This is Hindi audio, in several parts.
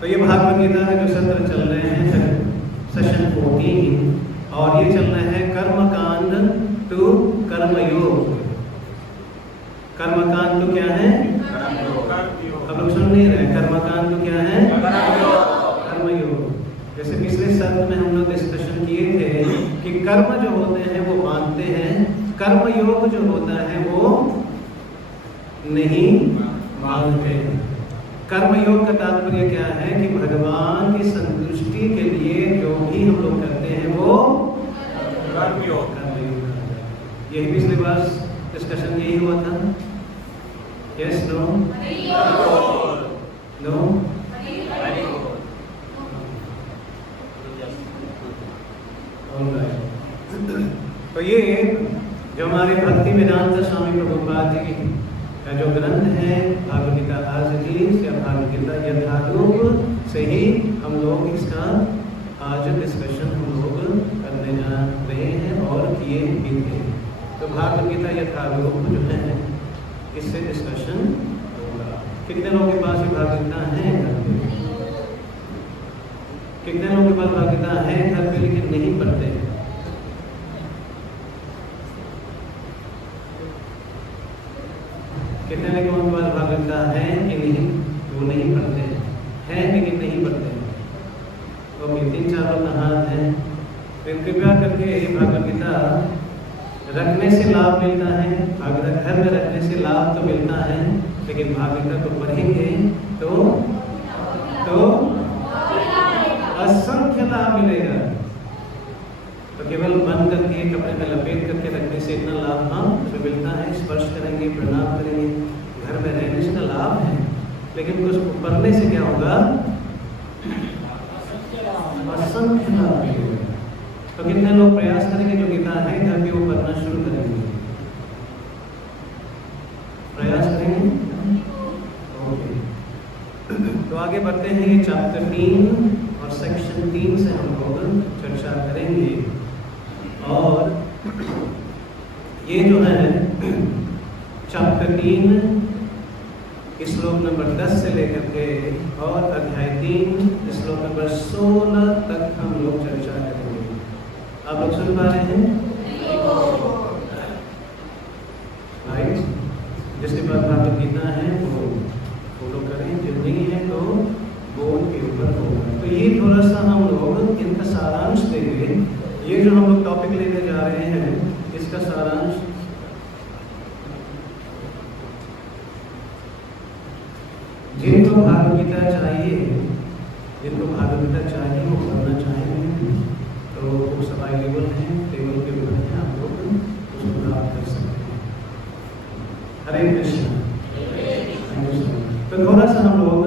तो ये भागवत गीता के जो सत्र चल रहे हैं सेशन 14 और ये चल रहे हैं कर्मकांड टू कर्मयोग। कर्मकांड तो क्या है? अब लोग सुन नहीं रहे। कर्मकांड तो क्या है? कर्मयोग। जैसे पिछले सत्र में हम लोग डिस्कशन किए थे कि कर्म जो होते हैं वो मानते हैं, कर्मयोग जो होता है वो नहीं मानते। कर्मयोग का तात्पर्य क्या है कि भगवान की संतुष्टि के लिए जो भी हम लोग करते हैं वो कर्मयोग। यही पिछले बार डिस्कशन यही हुआ था। यस नो नो तो ये जो हमारे भक्ति वेदांत स्वामी प्रभुपाद जी का जो ग्रंथ है भागवत गीता आज जी से भागवत गीता यथारूप से ही हम लोग इसका आज डिस्कशन हम लोग करने जा रहे हैं और किए भी थे। तो भागवत गीता यथारूप जो है इससे डिस्कशन होगा। कितने लोगों के पास ये भागवत गीता है घर पे? कितने लोगों के पास भागवत गीता है घर पे लेकिन नहीं पढ़ते? कितने लोगों के पास भागवत गीता है कि नहीं? वो नहीं पढ़ते हैं लेकिन नहीं पढ़ते। तो 3-4 लोग हाथ हैं। तो कृपया करके भागवत गीता रखने से लाभ मिलता है, भागवत घर में रखने से लाभ तो मिलता है, लेकिन भागवत गीता को पढ़ेंगे तो असंख्य लाभ मिलेगा। तो केवल बंद करके कपड़े में लपेट करके रखने से इतना लाभ जो मिलता है, स्पर्श करेंगे, प्रणाम करेंगे, घर में रहने से तो लाभ है, लेकिन कुछ पढ़ने से क्या होगा? असंख्य लाभ मिलेगा। तो कितने लोग प्रयास करेंगे जो गीता है घर पे वो पढ़ना शुरू करेंगे? प्रयास करेंगे? ओके। तो आगे बढ़ते हैं। ये चैप्टर 3 और सेक्शन 3 से हम लोग चर्चा करेंगे। और ये जो है चैप्टर 3 श्लोक नंबर 10 से लेकर के और अध्याय 3 श्लोक नंबर 16 तक हम लोग चर्चा करेंगे। आप लोग सुन पा रहे हैं? राइट। जिसके पास भागवत गीता है वो फॉलो करें, जो नहीं है तो बोर्ड के ऊपर होगा। तो ये थोड़ा सा हम लोग इनका सारांश देंगे। ये जो हम लोग टॉपिक लेने जा रहे हैं इसका सारांश जिनको भागवत गीता चाहिए, जिनको भागवत गीता चाहिए वो पढ़ना चाहेंगे तो वो सब अवेलेबल हैं, टेबल के ऊपर हैं, आप लोग उसको प्राप्त कर सकते हैं। हरे कृष्ण। तो थोड़ा सा हम लोग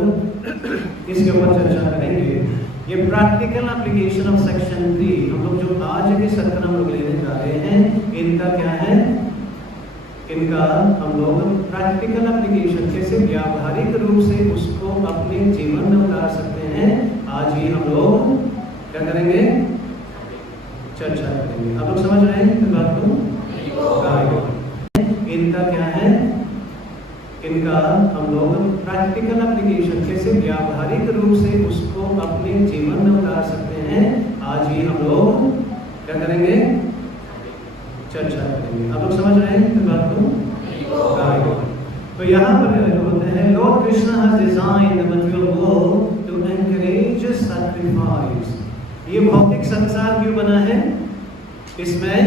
इसके ऊपर चर्चा करेंगे। ये प्रैक्टिकल एप्लीकेशन ऑफ सेक्शन 3 हम लोग जो आज के सत्र हम लोग लेने जा रहे हैं, इनका क्या है? इनका हम लोग प्रैक्टिकल एप्लीकेशन कैसे व्यावहारिक रूप से उसको अपने जीवन में उतार सकते हैं, आज ही हम लोग क्या करेंगे? चर्चा करेंगे। आप लोग समझ रहे हैं इस बात को? इनका क्या है? इनका हम लोग प्रैक्टिकल एप्लीकेशन कैसे व्यावहारिक रूप से उसको अपने जीवन में उतार सकते हैं, आज ही हम लोग क्या करेंगे? चर्चा करेंगे। आप लोग समझ रहे हैं इस बात को? तो यहाँ पर जो होते हैं, lord Krishna has designed the material world to encourage sacrifice. ये भौतिक संसार क्यों बना है? इसमें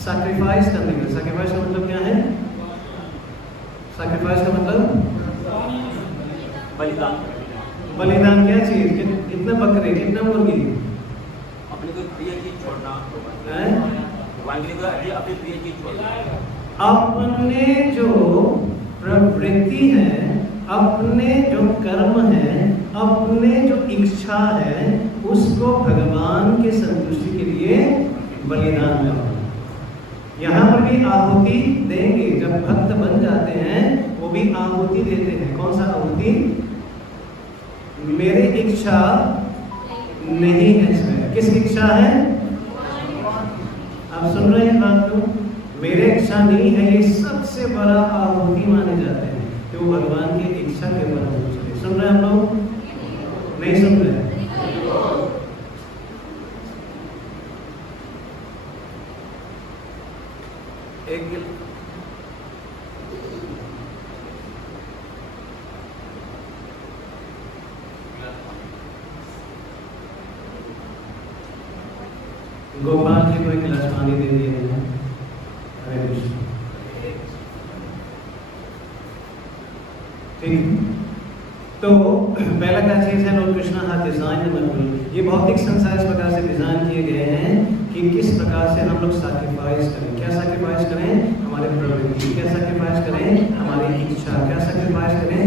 सैक्रिफाइस करने का। सैक्रिफाइस का मतलब क्या है? सैक्रिफाइस का मतलब बलिदान। बलिदान क्या चीज? कितना बकरे, कितना मुर्गी? अपने को प्रिय चीज छोड़ना है? अपनी प्रिय चीज छोड़ना। अपने जो प्रवृत्ति है, अपने जो कर्म है, अपने जो इच्छा है, उसको भगवान के संतुष्टि के लिए बलिदान करना। यहाँ पर भी आहुति देंगे। जब भक्त बन जाते हैं वो भी आहुति देते हैं। कौन सा आहुति? मेरे इच्छा नहीं है इसमें। किसकी इच्छा है? आप सुन रहे हैं बात को? मेरे इच्छा नहीं है, ये सबसे बड़ा आहुति माने जाते हैं, जो भगवान की इच्छा के ऊपर चले। सुन रहे हैं हम लोग? नहीं सुन रहे? एक गिल गोपाल जी को एक गिलास पानी दे दिए हैं। हरे कृष्ण। ठीक, तो पहला क्या चीज है, Lord Krishna has design the material. ये भौतिक संसार इस प्रकार से डिजाइन किए गए हैं कि किस प्रकार से हम लोग सैक्रिफाइस करें। क्या सैक्रिफाइस करें? हमारे प्रवृत्ति। क्या सैक्रिफाइस करें? हमारी इच्छा। क्या सैक्रिफाइस करें?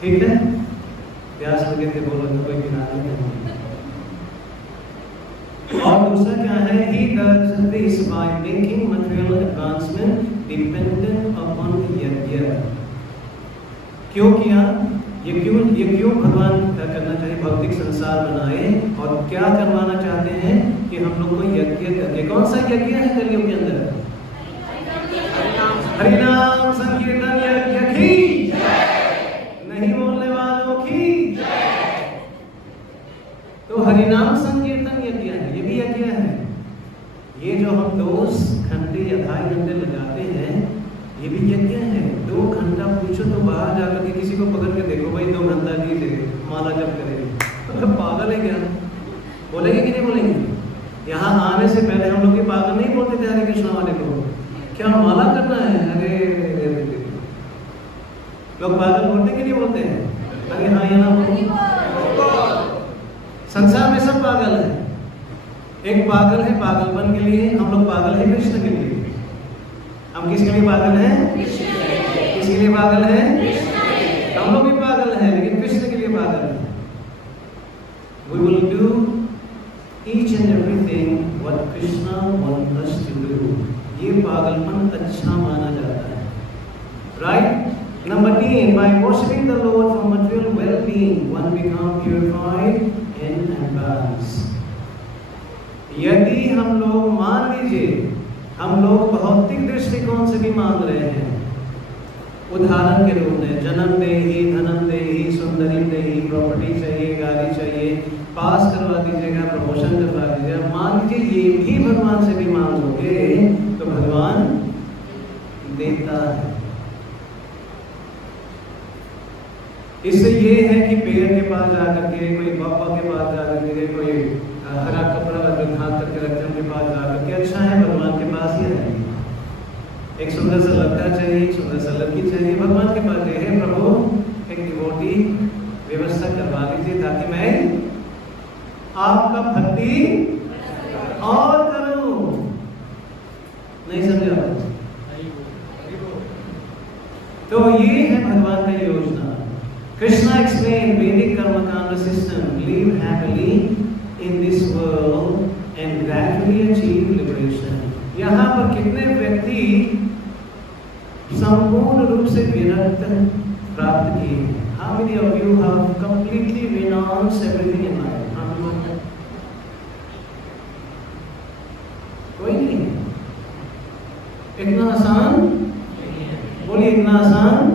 ठीक है, प्यास लगे थे बोलो तो कोई किनारे नहीं। और दूसरा क्या है, he does this by making material advancement dependent upon यज्ञ। क्यों किया? ये क्यों भगवान करना चाहिए? भौतिक संसार बनाए और क्या करवाना चाहते हैं कि हम लोग को यज्ञ करके। कौन सा यज्ञ है कलयुग के अंदर? हरिनाम संकीर्तन यज्ञ की नहीं बोलने वालों की। तो हरिनाम संकीर्तन यज्ञ है, ये भी यज्ञ है। ये जो हम 2 घंटे या 2.5 घंटे लगाते हैं, ये भी यज्ञ है। 2 घंटा पूछो तो बाहर जाकर के किसी को पकड़ के देखो, भाई 2 घंटा लीजिए माला जब करेंगे, तो पागल है क्या? बोलेंगे कि नहीं बोलेंगे? यहाँ आने से पहले हम लोग पागल नहीं बोलते थे हरे कृष्णा वाले को, क्या माला करना है? अरे लोग पागल बोलते कि नहीं बोलते हैं? अरे हाँ या ना? संसार में सब पागल है। एक पागल है पागलपन के लिए, हम लोग पागल है कृष्ण के लिए। हम किसके लिए पागल हैं? किसके लिए पागल हैं? हम लोग भी पागल हैं, लेकिन कृष्ण के लिए पागल हैं। We will do each and everything what Krishna wants us to do. ये पागलपन अच्छा माना जाता है, right? Number 10, by worshiping the Lord for material well-being, one become purified in advance. यदि हम लोग मान लीजिए, हम लोग भौतिक दृष्टिकोण से भी मान रहे हैं, उदाहरण के रूप में जन्म दे ही, धनम दे ही, सुंदरी दे ही, प्रॉपर्टी चाहिए, गाड़ी चाहिए, पास करवा दीजिएगा, प्रमोशन करवा दीजिएगा, मान लीजिए ये भी भगवान से भी मान लोगे तो भगवान देता है। इससे ये है कि पेड़ के पास जाकर के, कोई पापा के पास जाकर के, कोई हरा कपड़ा जो ढाक करके रखते हैं उनके पास जाकर के, अच्छा है भगवान के पास ही है। एक सुंदर सा लड़का चाहिए, एक सुंदर सा लड़की चाहिए, भगवान के पास गए हैं, प्रभु एक डिवोटी व्यवस्था करवा लीजिए ताकि मैं आपका भक्ति और करूं। नहीं समझा? तो ये है भगवान का योजना। Krishna explained Vedic Karmakanda system, live happily in this world and gradually achieve liberation. यहाँ पर कितने व्यक्ति संपूर्ण रूप से विरक्त प्राप्त किए? How many of you have completely renounced everything in life? कोई नहीं। इतना आसान? बोलिए इतना आसान?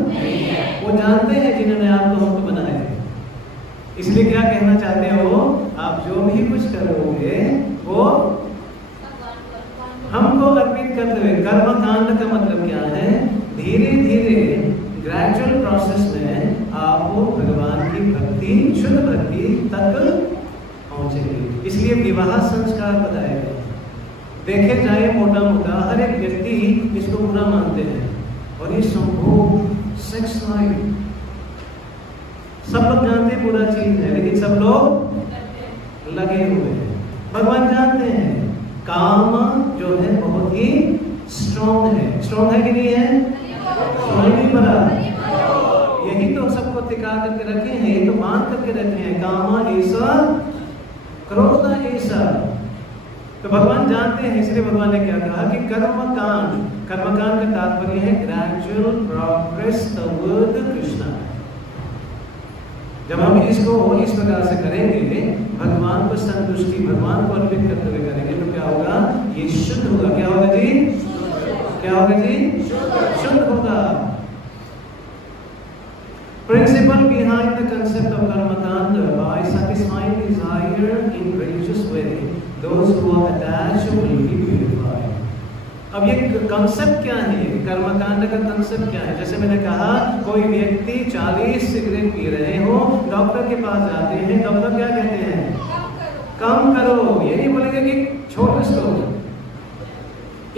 वो जानते हैं जिन्होंने आपको हमको बनाया है, इसलिए क्या कहना चाहते हो? आप जो भी कुछ करोगे वो हमको अर्पित करते हुए। कर्म कांड का मतलब क्या है? धीरे धीरे ग्रेजुअल प्रोसेस में आप भगवान की भक्ति, शुद्ध भक्ति तक पहुंचेंगे। इसलिए विवाह संस्कार बताया गया। देखे जाए मोटा मोटा हर एक व्यक्ति इसको बुरा मानते हैं, और ये संभोग, सेक्स लाइफ, सब लोग जानते हैं बुरा चीज है, लेकिन सब लोग लगे हुए हैं। भगवान जानते हैं काम जो है बहुत ही स्ट्रॉन्ग है। स्ट्रॉन्ग है कि नहीं है? नहीं पड़ा। यही तो सबको टिका करके रखे हैं, ये तो बांध करके रखे हैं। काम ऐसा, क्रोध ऐसा। तो भगवान जानते हैं, इसलिए भगवान ने क्या कहा कि कर्मकांड का तात्पर्य है ग्रेजुअल प्रोग्रेस टुवर्ड कृष्णा। जब हम इसको इस प्रकार से करेंगे, भगवान को संतुष्टि, भगवान को अर्पित करते हुए करेंगे, तो क्या होगा? ये शुद्ध होगा। क्या होगा जी? क्या होगा जी? शुद्ध होगा। Principle behind the concept of karmakanda, by satisfying desire in religious way, those who are attached will be purified. अब ये कंसेप्ट क्या है, कर्मकांड का कंसेप्ट क्या है? जैसे मैंने कहा, कोई व्यक्ति 40 सिगरेट पी रहे हो, डॉक्टर के पास जाते हैं, डॉक्टर क्या कहते हैं? कम करो। ये नहीं बोलेंगे कि छोड़ इसको।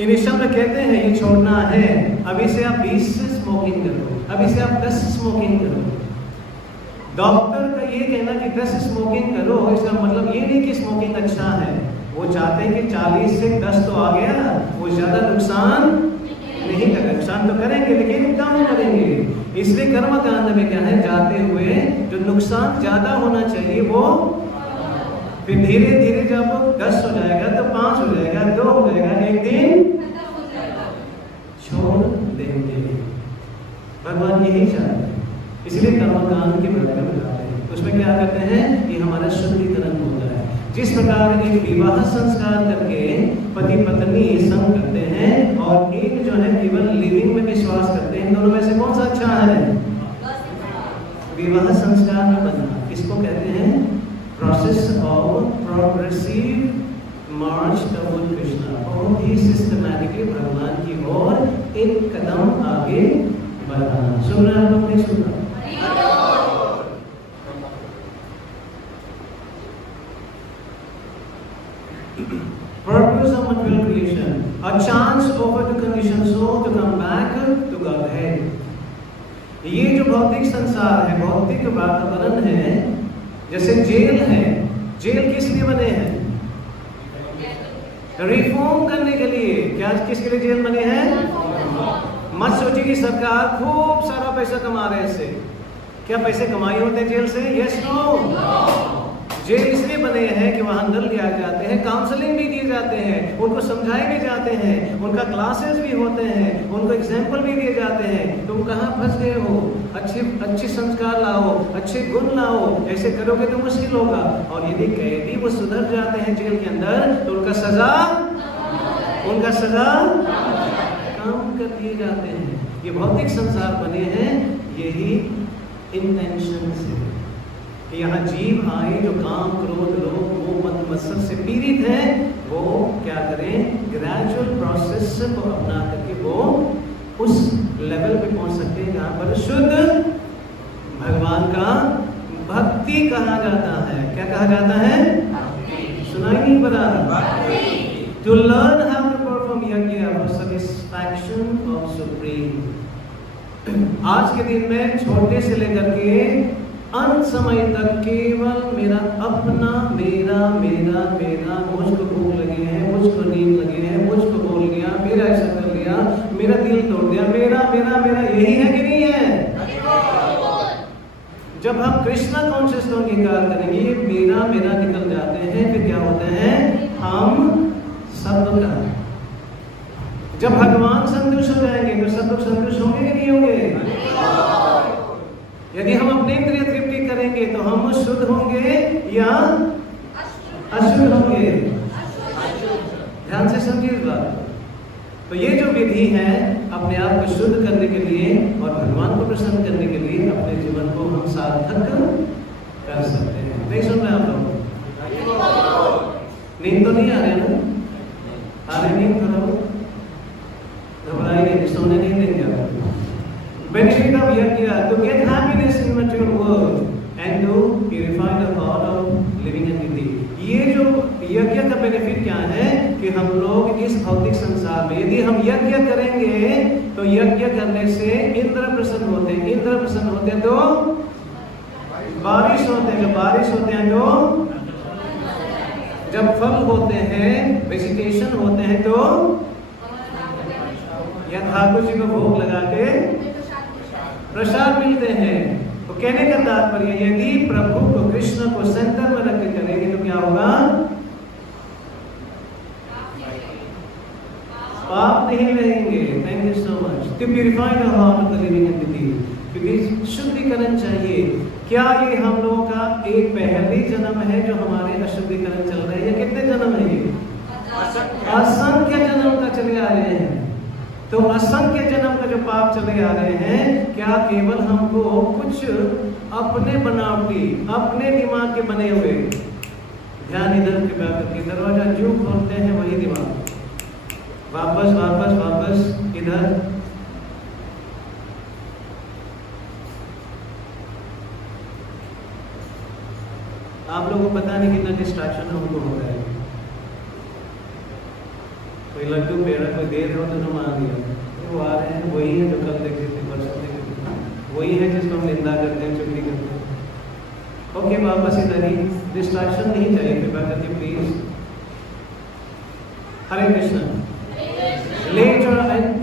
इनिशियल में कहते हैं ये छोड़ना है, अभी से आप 20 स्मोकिंग करो, अभी से आप 10 स्मोकिंग करो। डॉक्टर का ये कहना कि 10 स्मोकिंग करो, इसका मतलब ये नहीं कि स्मोकिंग अच्छा है। वो चाहते हैं कि 40 से 10 तो आ गया, वो ज्यादा नुकसान नहीं करेंगे, नुकसान तो करेंगे लेकिन कम करेंगे। इसलिए कर्मकांड में क्या है, जाते हुए जो नुकसान ज्यादा होना चाहिए वो फिर धीरे धीरे जब 10 हो जाएगा तो 5 हो जाएगा, 2 हो जाएगा, एक दिन छोड़ देंगे। भगवान यही चाहते हैं, इसलिए कर्मकांड के बारे में बताते हैं। उसमें क्या करते हैं कि हमारा शुद्धिकरण होता है। जिस प्रकार एक विवाह संस्कार करके पति पत्नी संग करते हैं और एक जो है केवल लिविंग में विश्वास करते हैं, दोनों में से कौन सा अच्छा है? विवाह संस्कार में बनना। इसको कहते हैं process of progressive March toward Krishna. बहुत ही सिस्टमैटिकली भगवान की ओर एक कदम आगे बढ़ाना। सुन रहे हैं आप लोग? नहीं सुन रहे? Purpose of material creation, a chance offered to conditioned soul to come back to Godhead. ये जो भौतिक संसार है, भौतिक वातावरण है, जैसे जेल है, जेल किस लिए बने हैं? रिफॉर्म करने के लिए। क्या किसके लिए जेल बने हैं? मत सोचिए कि सरकार खूब सारा पैसा कमा रहे हैं इससे। क्या पैसे कमाए होते हैं जेल से? Yes no. जेल इसलिए बने हैं कि वहां अंदर ले आए जाते हैं, काउंसलिंग भी दिए जाते हैं, उनको समझाए भी जाते हैं, उनका क्लासेस भी होते हैं, उनको एग्जाम्पल भी दिए जाते हैं। तुम कहाँ फंस गए हो, अच्छे संस्कार लाओ, अच्छे गुण लाओ, ऐसे करोगे तो मुश्किल होगा। और यदि कैदी वो सुधर जाते हैं जेल के अंदर तो उनका सजा कम कर दिए जाते हैं। ये भौतिक संसार बने हैं यही इंटेंशन से। यहाँ जीव आए जो काम क्रोध लोभ मोह मद मत्सर से पीड़ित हैं, वो क्या करें? ग्रेजुअल प्रोसेस को अपना करके वो उस लेवल पे पहुंच सकते हैं जहाँ पर शुद्ध भगवान का भक्ति कहा जाता है। क्या कहा जाता है? सुनाई नहीं पड़ा? To learn how to perform yajna for satisfaction of supreme. आज के दिन में छोटे से लेकर के अंत समय तक केवल मेरा अपना, मेरा मेरा मेरा, मुझको भूख लगी है, मुझको नींद लगी है, मुझको बोल गया, मेरा ऐसा कर लिया, मेरा दिल तोड़ दिया, मेरा मेरा मेरा, यही है कि नहीं है? जब हम कृष्णा कॉन्शियस को अंगीकार करेंगे, ये मेरा मेरा निकल जाते हैं, फिर क्या होते हैं? हम सबका। जब भगवान संतुष्ट हो जाएंगे तो सब लोग संतुष्ट होंगे कि नहीं होंगे? यदि हम अपने इंद्रिय तृप्ति करेंगे तो हम शुद्ध होंगे या अशुद्ध होंगे? ध्यान से समझिए इस बात। तो ये जो विधि है अपने आप को शुद्ध करने के लिए और भगवान को प्रसन्न करने के लिए अपने जीवन को हम सार्थक कर सकते हैं। नहीं सुन रहे आप लोग? नींद तो नहीं आ रहे ना? आ रहे नींद? करो, घबराइए, सोने नहीं देंगे आपको। Benefit of yajna to get happiness in material world and to purify the heart of living entity. ये जो यज्ञ का बेनिफिट क्या है कि हम लोग इस भौतिक संसार में यदि हम यज्ञ करेंगे तो यज्ञ करने से इंद्र प्रसन्न होते हैं, इंद्र प्रसन्न होते हैं तो बारिश होते हैं, जब बारिश होते हैं तो जब फल होते हैं, वेजिटेशन होते हैं तो या ठाकुर जी को भोग लगा के प्रसाद मिलते हैं। तो कहने का तात्पर्य यदि प्रभु को कृष्ण को सेंटर में रख के करेंगे तो क्या होगा? पाप नहीं रहेंगे। Thank you so much. To purify the heart of the living entity, क्योंकि शुद्धिकरण चाहिए। क्या ये हम लोगों का एक पहली जन्म है जो हमारे अशुद्धिकरण चल रहे हैं, या कितने जन्म है ये? असंख्य जन्म का चले आ रहे हैं। तो असंख्य जन्म का जो पाप चले आ रहे हैं, क्या केवल हमको कुछ अपने बनावटी, अपने दिमाग के बने हुए, ध्यान इधर कृपया करके, दरवाजा जो खोलते हैं वही दिमाग, वापस वापस वापस इधर। आप लोगों को पता नहीं कितना डिस्ट्रैक्शन हमको हो रहा है। कोई लड्डू पेड़ा कोई दे रहे हो तो मान लिया, वो आ रहे हैं वही है जो कल देखे थे, परसों देखे थे, वही है जिसको हम निंदा करते हैं, चुगली करते हैं। ओके, वापस इधर ही, डिस्ट्रैक्शन नहीं चाहिए कृपया करके please. Hare Krishna. Later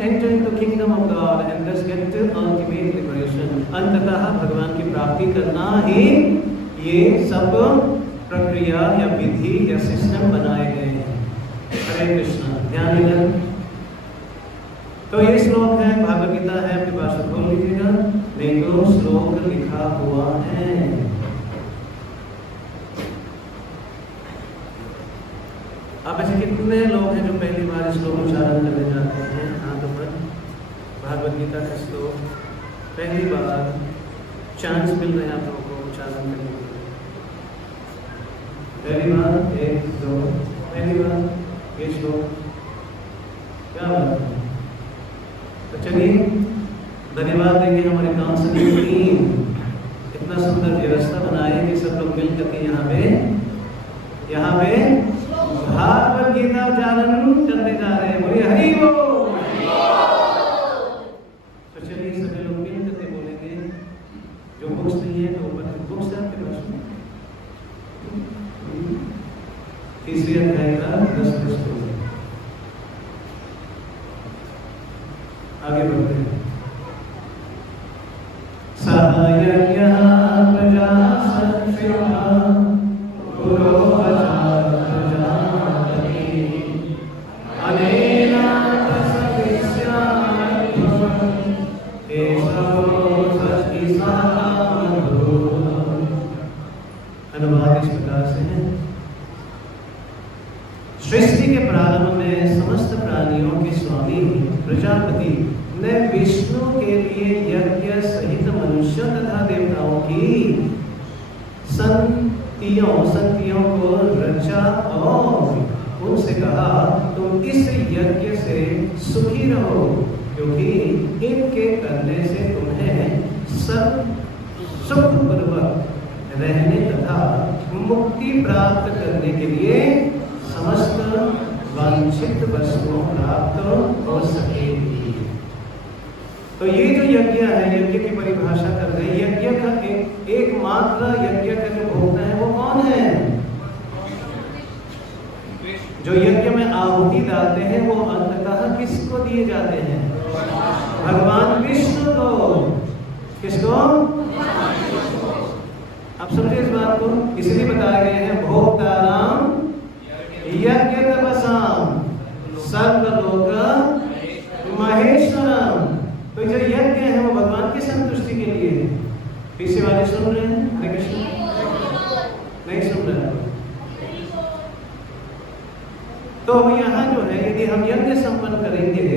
enter into kingdom of God and thus get to ultimate liberation। अंततः भगवान की प्राप्ति करना ही ये सब प्रक्रिया या विधि या सिस्टम बनाए गए हैं। हरे कृष्ण। ध्यान इधर। तो ये श्लोक है, भागवत गीता है, आपके पास खोल लीजिएगा, नहीं तो श्लोक लिखा हुआ है। अब ऐसे कितने लोग हैं जो पहली बार श्लोक उच्चारण करने जाते हैं? हाथ पर। भागवत गीता का श्लोक पहली बार चांस मिल रहे हैं आप लोगों को उच्चारण करने के लिए। पहली बार, एक दो, पहली बार ये श्लोक, क्या बात है। तो चलिए धन्यवाद देंगे हमारे काउंसलिंग टीम, इतना सुंदर व्यवस्था बनाई कि सब लोग मिल करके यहाँ पे भागवत गीता उच्चारण करने जा रहे हैं। बोलिए हरि बोल। तो चलिए सभी लोग मिल करके बोलेंगे। जो बुक्स नहीं है तो ऊपर बुक्स है आपके पास में, तीसरी अध्याय का 10 पृष्ठ आगे बढ़ते हैं। सहायज्ञः प्रजा संक्षेमा अनुवाद इस प्रकार से है। सृष्टि के प्रारंभ में समस्त प्राणियों के स्वामी प्रजापति ने विष्णु के लिए यज्ञ सहित मनुष्य तथा देवताओं की संतियों को रचा और उनसे कहा, तुम इस यज्ञ से सुखी रहो, क्योंकि इनके करने से तुम्हें सब सुखपूर्वक रहने तथा मुक्ति प्राप्त करने के लिए समस्त वांछित वस्तुओं प्राप्त हो सकेगी। तो ये जो यज्ञ है, यज्ञ की परिभाषा कर रहे हैं। यज्ञ का एकमात्र यज्ञ का जो भोक्ता है वो कौन है? जो यज्ञ में आहुति डालते हैं वो अंततः किसको दिए जाते हैं? भगवान विष्णु को। किसको? आप समझे इस बात को, इसलिए बताए गए हैं भोक्तानां यज्ञ तपसाम सर्वलोक महेश्वरम। तो जो यज्ञ है वो भगवान की संतुष्टि के लिए है। पीछे वाले सुन रहे हैं? हरे कृष्ण। नहीं सुन रहे? तो यहाँ जो है, यदि हम यज्ञ संपन्न करेंगे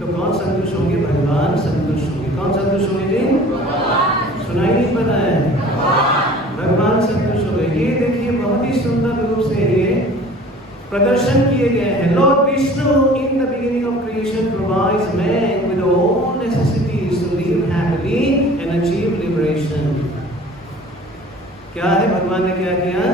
तो कौन संतुष्ट होंगे? भगवान संतुष्ट होंगे। कौन संतुष्ट होंगे जी? सुनाई नहीं पड़ रहा है? भगवान संतुष्ट हो गए। ये देखिए बहुत ही सुंदर रूप से ये प्रदर्शन किए गए हैं। Lord Vishnu in the beginning of creation provides man with all necessities to live happily and achieve liberation. क्या है भगवान ने क्या किया?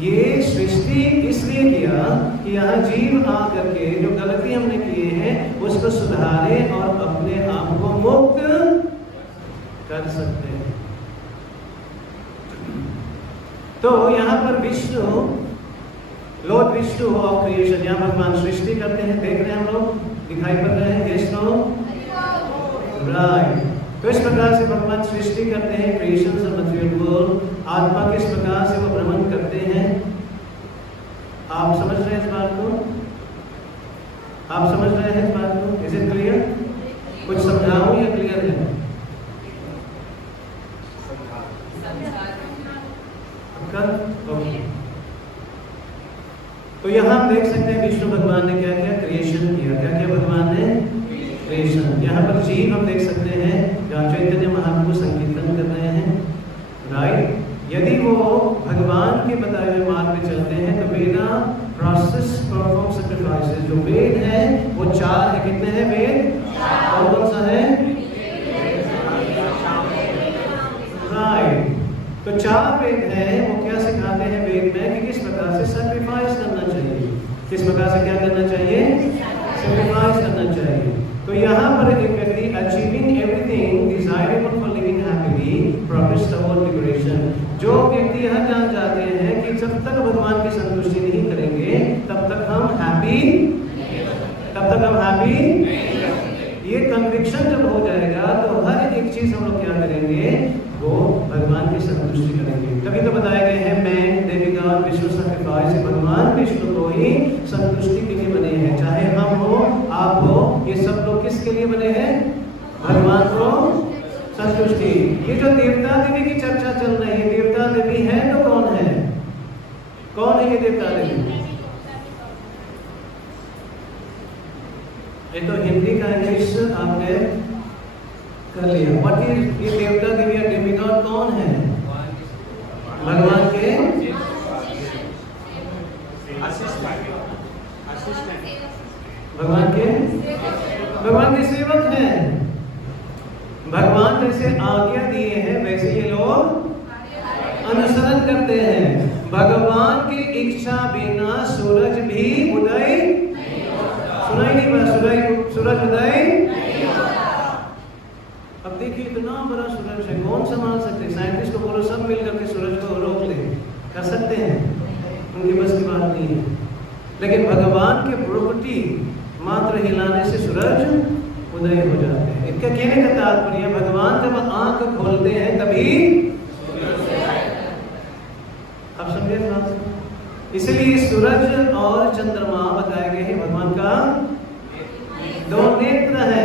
ये सृष्टि इसलिए किया कि यहाँ जीव आकर के जो गलती हमने किए हैं उसको सुधारे और अपने आप को मुक्त कर सकते हैं। तो यहाँ पर Vishnu, Lord Vishnu of creation, यहाँ भगवान सृष्टि करते हैं। देख रहे हैं हम लोग, दिखाई पड़ रहे हैं? Yes no? राइट। तो इस प्रकार से भगवान सृष्टि करते हैं, क्रिएशन ऑफ मटेरियल वर्ल्ड। आत्मा किस प्रकार से वो भ्रमण करते हैं? आप समझ रहे हैं इस बात को? आप समझ रहे हैं इस बात को? Is it clear? कुछ समझाऊं या क्लियर है? ओके। तो यहाँ हम देख सकते हैं विष्णु भगवान ने क्या किया? क्रिएशन किया। क्या किया भगवान ने? रेशन। यहाँ पर जीव हम देख सकते हैं जहाँ चैतन्य महाप्रभु संकीर्तन कर रहे हैं, राइट। यदि वो भगवान के बताए हुए मार्ग पे चलते हैं तो बिना प्रोसेस परफॉर्म सैक्रिफाइसेस, जो वेद है वो 4 है। कितने हैं वेद? और कौन सा है? राइट। तो 4 वेद हैं। वो क्या सिखाते हैं वेद में कि किस प्रकार से सैक्रिफाइस करना चाहिए, किस प्रकार से क्या करना चाहिए, सैक्रिफाइस करना चाहिए। तो यहाँ पर एक व्यक्ति achieving everything desirable for living happily progress toward liberation, जो व्यक्ति यह जान जाते हैं कि जब तक भगवान की संतुष्टि नहीं करेंगे तब तक हम हैप्पी ये कन्विक्शन जब हो जाएगा तो हर एक चीज हम लोग क्या करेंगे, वो भगवान की संतुष्टि करेंगे। तभी तो बताए गए हैं मैं देविका विष्णु सैक्रिफाइस, भगवान विष्णु को ही संतुष्टि के लिए बने हैं। चाहे हम हो, आप हो, ये सब लोग किसके लिए बने हैं? भगवान को संतुष्टि। ये जो देवता देवी की चर्चा चल रही है, देवता देवी है तो कौन है? कौन है ये देवता देवी? ये तो हिंदी का इंग्लिश आपने कर लिया। व्हाट इज ये देवता देवी या डेमिगॉड कौन है? भगवान के भगवान के सेवक हैं। भगवान जैसे आज्ञा दिए हैं वैसे ये लोग अनुसरण करते हैं। भगवान की इच्छा बिना सूरज भी उदय सुनाई नहीं पड़ा, सूरज उदय। अब देखिए इतना बड़ा सूरज है, कौन संभाल सकते? साइंटिस्ट को बोलो सब मिलकर के सूरज को रोक ले, कर सकते हैं? उनकी बस की बात नहीं है। लेकिन भगवान के प्रॉपर्टी मात्र हिलाने से सूरज उदय हो जाते हैं। इनका कहने का तात्पर्य भगवान जब आंख खोलते हैं तभी, आप समझे बात? इसलिए सूरज और चंद्रमा बताए गए हैं भगवान का 2 नेत्र है।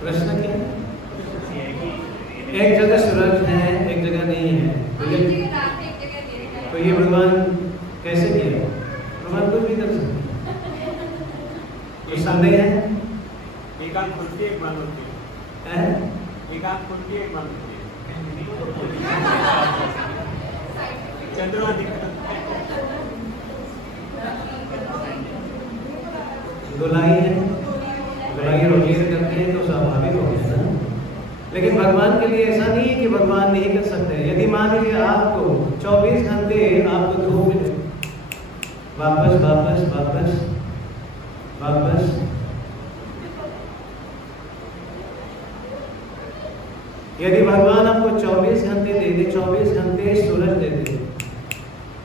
प्रश्न क्या है? एक जगह सूरज है, एक जगह नहीं है, तो ये भगवान कैसे किया? भगवान कुछ भी कर सकते। ये संदेह है? एक आंख खुलती है, एक बंद होती है। एक आंख खुलती है, एक बंद होती है। चंद्रमा दिखता गोलाई है, गोलाई रोटेट करते हैं तो स्वाभाविक हो गया ना। लेकिन भगवान के लिए ऐसा नहीं है कि भगवान नहीं कर सकते। यदि मान लीजिए आपको 24 घंटे आपको धूप मिले, वापस वापस वापस वापस, यदि भगवान आपको 24 घंटे दे दे, 24 घंटे सूरज दे दे,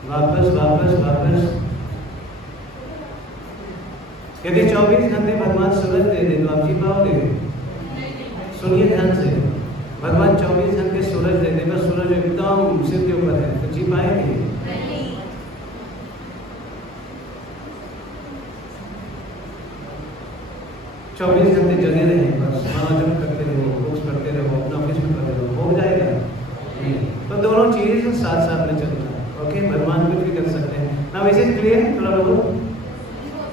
वापस वापस वापस, यदि 24 घंटे भगवान सूरज दे दे तो आप जी पाओगे? सुनिए ध्यान से, भगवान 24 घंटे सूरज दे दे, बस सूरज एकदम सिर के ऊपर है, तो जी पाएंगे? 24 घंटे जगे रहे, बस समाजन करते रहो, बुक्स पढ़ते रहो, अपना ऑफिस में करते रहो, हो जाएगा? तो दोनों चीज साथ साथ में चलता है। ओके, भगवान कुछ भी कर सकते हैं। Now is it clear? थोड़ा लोग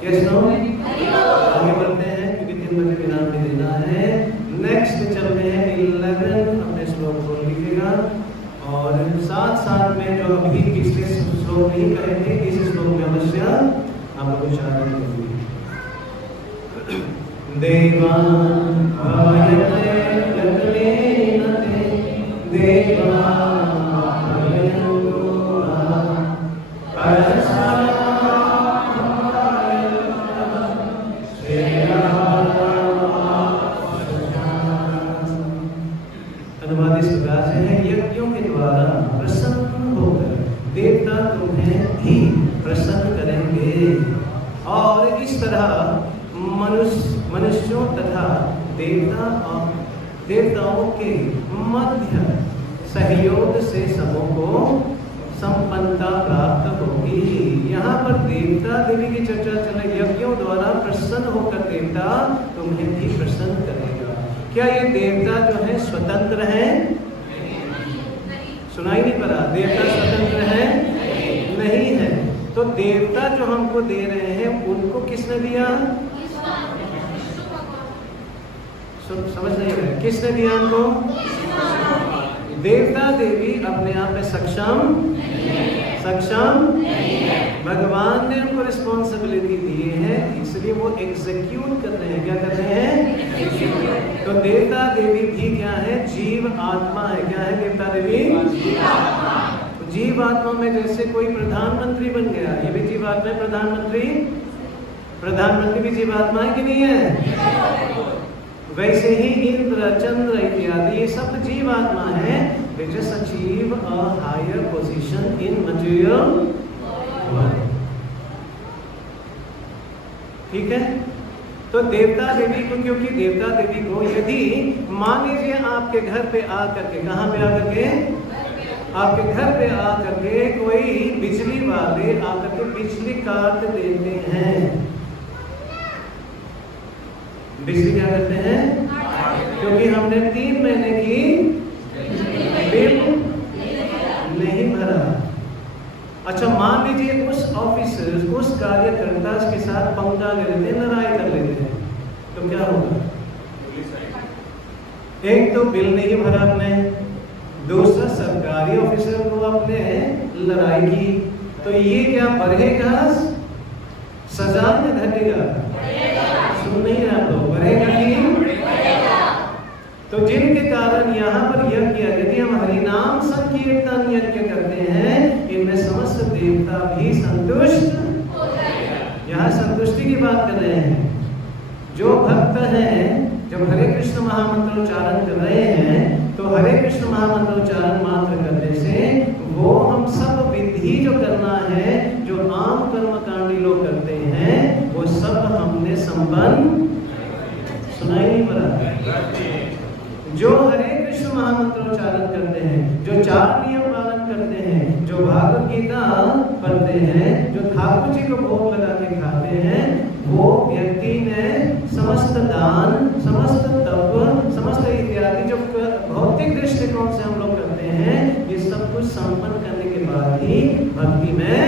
यस नो आगे बढ़ते हैं क्योंकि 3 बजे विराम भी देना है। नेक्स्ट चलते हैं 11 अपने श्लोक को लिखेगा और साथ साथ में जो अभी पिछले श्लोक नहीं कहे थे इस श्लोक में अवश्य आप लोग उच्चारण करेंगे। देवान भायते जगलेनते देवान भायंगोरा परसा अनुवाद इस प्रकार से है, यज्ञों के द्वारा प्रसन्न होकर देवता तुम्हें भी प्रसन्न करेंगे और इस तरह मनुष्यों तथा देवताओं के मध्य सहयोग से सबों को संपन्नता प्राप्त होगी। यहाँ पर देवता देवी की चर्चा चले, यज्ञों द्वारा प्रसन्न होकर देवता तुम्हें भी प्रसन्न करेगा। क्या ये देवता जो है स्वतंत्र हैं? सुनाई नहीं पड़ा? देवता स्वतंत्र हैं? नहीं है। तो देवता जो हमको दे रहे हैं उनको किसने दिया? समझ नहीं रहे, किसने दिया उनको? देवता देवी अपने आप में सक्षम भगवान ने उनको रिस्पॉन्सिबिलिटी दी है, इसलिए वो एग्जीक्यूट कर रहे हैं। क्या कर रहे हैं? तो देवता देवी भी क्या है? जीव आत्मा है। क्या है देवता देवी? जीव आत्मा में जैसे कोई प्रधानमंत्री बन गया, ये भी जीव आत्मा है। प्रधानमंत्री भी जीव आत्मा है कि नहीं है? वैसे ही इंद्र चंद्र इत्यादि ये सब जीव आत्मा है, they just achieve a higher position in material world। ठीक है? तो देवता देवी को, क्योंकि देवता देवी को यदि मान लीजिए आपके घर पे आकर के, कहाँ पे आकर के? आपके घर पे आकर के कोई बिजली वाले आकर के बिजली काट देते हैं, बिजली क्या करते हैं? क्योंकि हमने 3 महीने की बिल नहीं भरा। अच्छा, मान लीजिए उस ऑफिसर, उस कार्यकर्ता के साथ पंगा ले लेते हैं, लड़ाई कर लेते हैं, तो क्या होगा? एक तो बिल नहीं भरा आपने, दूसरा सरकारी ऑफिसर को आपने लड़ाई की, तो ये क्या बढ़ेगा? सजा में घटेगा? सुन नहीं रहा तो बढ़ेगा कि? तो जिनके कारण यहाँ पर यज्ञ, यदि हम हरिनाम संकीर्तन यज्ञ करते हैं, इनमें समस्त देवता भी संतुष्ट हो जाएगा। यहाँ संतुष्टि की बात कर रहे हैं। जो भक्त हैं, जब हरे कृष्ण महामंत्रोच्चारण कर रहे हैं, तो हरे कृष्ण महामंत्रोच्चारण मात्र करने से वो हम सब विधि जो करना है, जो आम कर्मकांडी लोग करते हैं, वो सब हमने संपन्न। सुनाई नहीं पड़ा? जो हरे कृष्ण महामंत्रोच्चारण करते हैं, जो 4 नियम पालन करते हैं, जो भागवत गीता पढ़ते हैं, जो ठाकुर जी को भोग लगा के खाते हैं, वो व्यक्ति ने समस्त दान, समस्त तप, समस्त इत्यादि जो भौतिक दृष्टिकोण से हम लोग करते हैं, ये सब कुछ संपन्न करने के बाद ही भक्ति में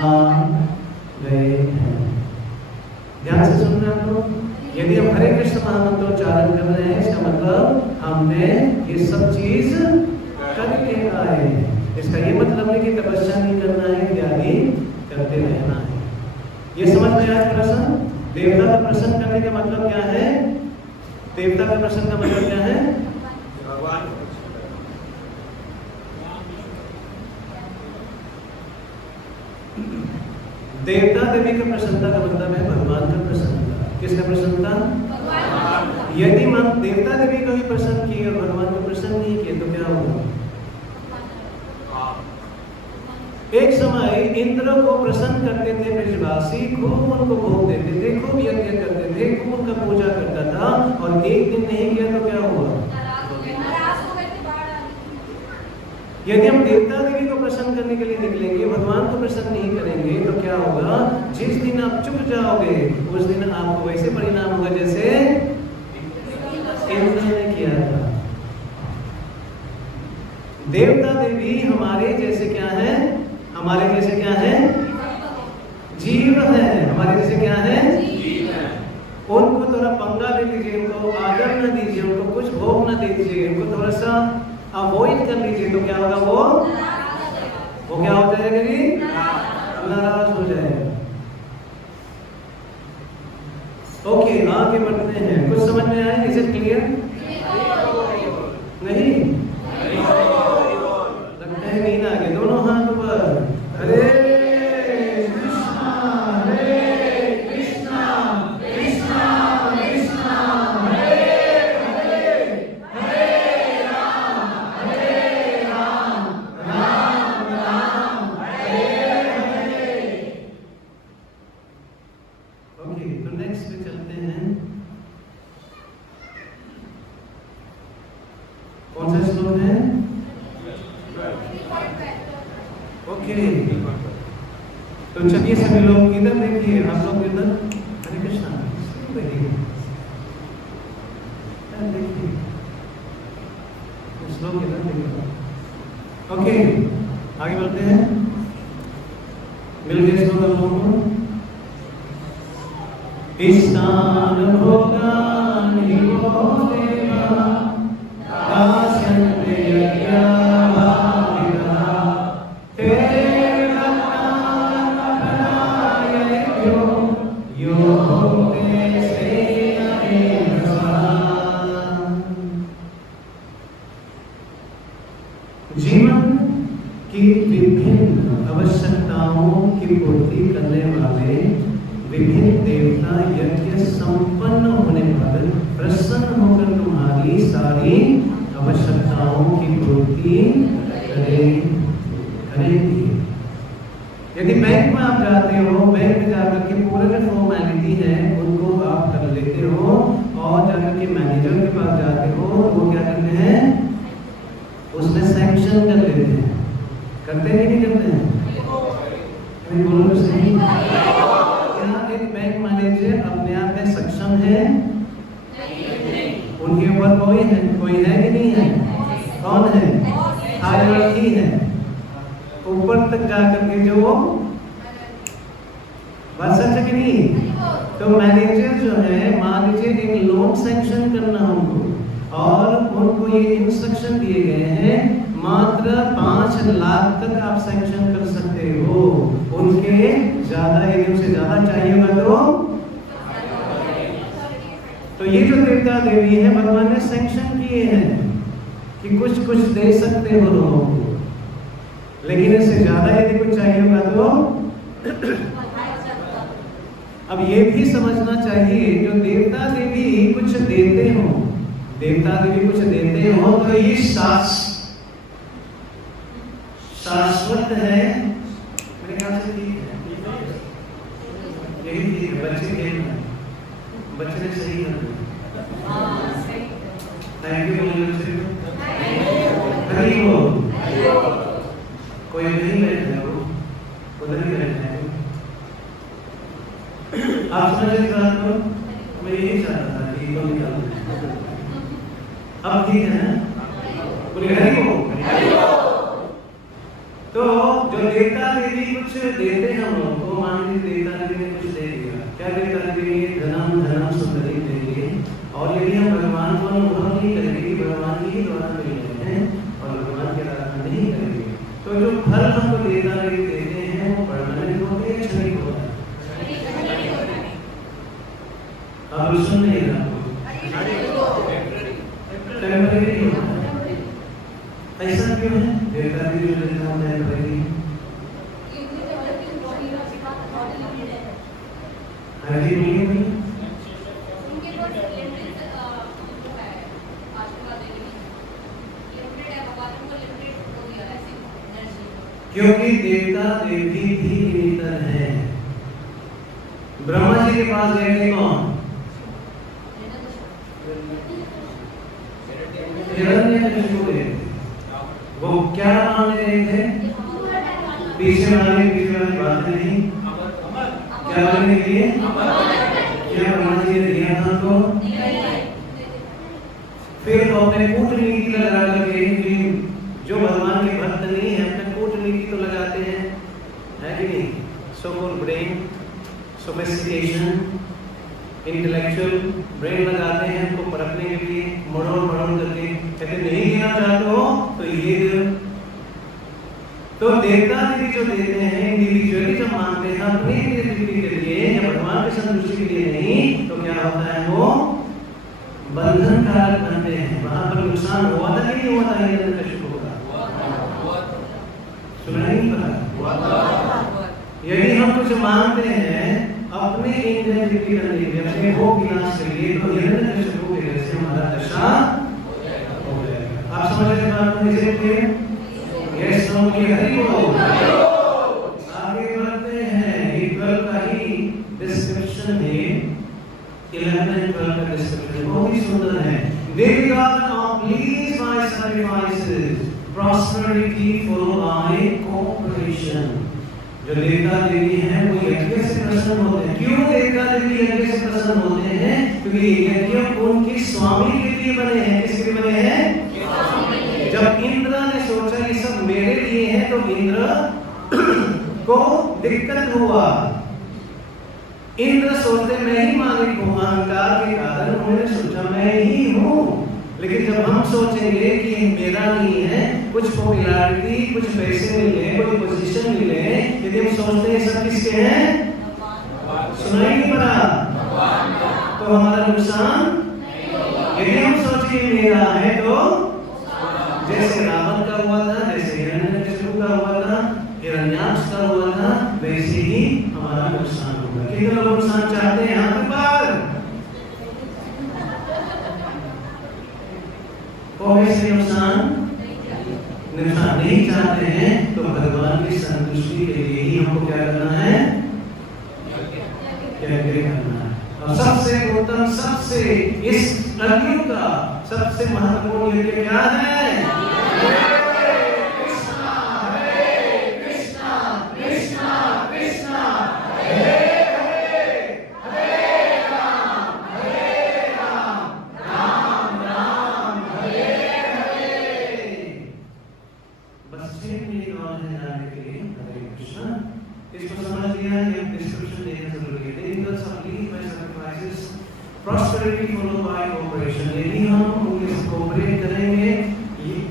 आ गए हैं। ध्यान से सुनना आप लोग। यदि हम हरे कृष्ण महामंत्रोच्चारण कर रहे हैं, इसका मतलब हमने ये सब चीज करके आए हैं। इसका ये मतलब नहीं कि तपस्या नहीं करना है, इत्यादि करते रहना है। ये समझ में आया प्रश्न? देवता को प्रसन्न करने का मतलब क्या है? देवता का प्रसन्न का मतलब क्या है? भगवान देवता देवी का प्रसन्नता का मतलब है भगवान का प्रसन्नता। किसका प्रसन्नता? भगवान। यदि मन देवता देवी को ही प्रसन्न किए और भगवान को प्रसन्न नहीं किए तो क्या होगा? एक समय इंद्र को प्रसन्न करते थे ब्रजवासी, खूब उनको भोग देते थे, खूब यज्ञ करते थे, खूब उनका पूजा करता था, और एक दिन नहीं किया तो क्या हुआ? यदि हम देवता देवी को प्रसन्न करने के लिए निकलेंगे, भगवान को प्रसन्न नहीं करेंगे, तो क्या होगा? जिस दिन आप चुप जाओगे उस दिन आपको वैसे परिणाम होगा जैसे इंद्र ने किया था। देवता देवी हमारे जैसे क्या है? हमारे जैसे क्या है? जीव है। हमारे जैसे क्या है? उनको थोड़ा पंगा ले लीजिए, उनको आदर न दीजिए, उनको कुछ भोग न दीजिए, उनको थोड़ा सा अवॉइड कर लीजिए, तो क्या होगा? वो क्या हो जाएगा जी? नाराज हो जाएगा। ओके, आगे बढ़ते हैं। कुछ समझ में आया? Is it clear? नहीं लगता है नींद आ गई। दोनों हाथ ऊपर। हरे कौन सा श्लोक है? ओके, तो चलिए सभी लोग इधर देखिए, आप लोग इधर, हरे कृष्णा देखिए, कुछ लोग इधर देखिए। ओके, आगे बढ़ते हैं, मिल गए सब लोगों को। स्थान होगा निको देवा काश्यप यज्ञा भाविका तेरे लग्नान अपनाये यो ते सेन जीवन की विभिन्न आवश्यकताओं की पूर्ति करने वाले विभिन्न देवता यज्ञ संपन्न होने पर प्रसन्न होकर तुम्हारी सारी आवश्यकताओं की पूर्ति करेंगे। यदि बैंक में आप जाते हो, बैंक में जाकर के पूरे जो फॉर्मेलिटी है उनको आप कर लेते हो और जाकर के मैनेजर के पास जाते हो, वो क्या करते हैं, उसमें सैंक्शन कर लेते हैं। करते हैं नहीं करते हैं? बोलो तो सही। बैंक मैनेजर अपने आप में सक्षम है? उनके ऊपर कोई है कि नहीं है? कौन है? हायरार्की है। ऊपर तक जाकर के जो बात सच है कि नहीं? तो मैनेजर जो है, मान लीजिए एक लोन सैंक्शन करना हमको और उनको ये इंस्ट्रक्शन दिए गए हैं मात्र 5 लाख तक आप सैंक्शन कर सकते हो। उनके ज्यादा एरिया से ज्यादा चाहिए होगा तो ये जो देवता देवी है भगवान ने सैंक्शन किए हैं कि कुछ कुछ दे सकते हो लोगों को, लेकिन इससे ज्यादा यदि कुछ चाहिए होगा तो अब ये भी समझना चाहिए जो देवता देवी कुछ देते हो, देवता देवी कुछ देते हो तो ये शाश्वत है। मेरे ख्याल से ठीक है, यही ठीक है। बच्चे ने सही है। थैंक यू बच्चे। हरी हो कोई नहीं बैठा हो, उधर ही बैठा है। आप समझ बात को, मैं यही चाहता था कि तो निकाल। अब ठीक है ना? बोलिए हरी हो। तो जो देवता देवी कुछ देते हैं हम लोगों को, मान लीजिए देवता देवी ने कुछ दे दिया, क्या देवता देवी ने धनम सुंदरी दे दिए, और यदि हम भगवान को अनुभव नहीं करेंगे कि भगवान ही द्वारा मिल रहे हैं और भगवान की आराधना नहीं करेंगे, तो जो फल हमको देवता देवी देते हैं वो परमानेंट होते हैं, क्षणिक होता है। आप सुन नहीं रहा, टेम्परेरी होता है। ऐसा क्यों है? देवता देवी जो देता है टेम्परेरी। हरी बोलिए नहीं। क्योंकि देवता देवी भी निमित्तर है। ब्रह्मा जी के पास गए थे कौन? हिरण्यकशिपु गए थे। वो क्या मांग रहे थे? पीछे वाली बात नहीं, क्या करने के लिए? क्या ब्रह्मा जी ने दिया था तो फिर तो अपने कूटनीति लगा करके, जो भगवान के भक्त नहीं है अपने कूटनीति तो लगाते हैं, है कि नहीं? So called brain, sophistication, intellectual brain लगाते हैं उनको परखने के लिए, मरोड़ करके कहते नहीं देना चाहते हो तो ये। तो देवता देवी जो देते हैं इंडिविजुअली जब मांगते हैं अपनी तृप्ति के लिए या भगवान की संतुष्टि के लिए नहीं, तो क्या होता है? वो बंधन कारक बनते हैं। वहां पर नुकसान हुआ था कि नहीं हुआ था? हिरण्यकशिपु का सुना नहीं पता। यदि हम कुछ मांगते हैं अपने इंद्रिय करने के लिए, अपने भोग विनाश के लिए, तो हिरण्यकशिपु के जैसे हमारा दशा हो जाएगा। आप समझ रहे बात को? इसे यस नो की हरि बोल। आगे बढ़ते हैं। ये 12 का ही डिस्क्रिप्शन है, 11 and 12 का डिस्क्रिप्शन बहुत ही सुंदर है। Devi God, now please my sacrifices prosperity followed by cooperation. जो देवता देवी हैं वो यज्ञ से प्रसन्न होते हैं। क्यों देवता देवी यज्ञ से प्रसन्न होते हैं? क्योंकि यज्ञ उनके स्वामी के लिए बने हैं। किसके लिए बने हैं? जब इंद्र ने सोचा ये सब मेरे लिए है तो इंद्र को दिक्कत हुआ। इंद्र सोचते मैं ही मालिक हूँ, अहंकार के कारण उन्होंने सोचा मैं ही हूँ। लेकिन जब हम सोचेंगे कि मेरा नहीं है, कुछ पॉपुलैरिटी, कुछ पैसे मिले, कोई पोजीशन मिले, यदि हम सोचते हैं सब किसके हैं, सुनाई नहीं पड़ा, तो हमारा नुकसान। यदि हम सोचे मेरा है तो जैसे रावण का हुआ था, जैसे हिरण्यकशिपु का हुआ था, हिरण्याक्ष का हुआ था, वैसे ही हमारा नुकसान होगा। कितने लोग नुकसान चाहते हैं यहाँ पर? कौन से नुकसान नहीं चाहते हैं? तो भगवान की संतुष्टि के लिए ही हमको क्या करना है? क्या करना है? और सबसे उत्तम, सबसे इस अग्नि का सबसे महत्वपूर्ण यज्ञ क्या है? Prosperity followed by cooperation. यदि हम उनके साथ कोऑपरेट करेंगे,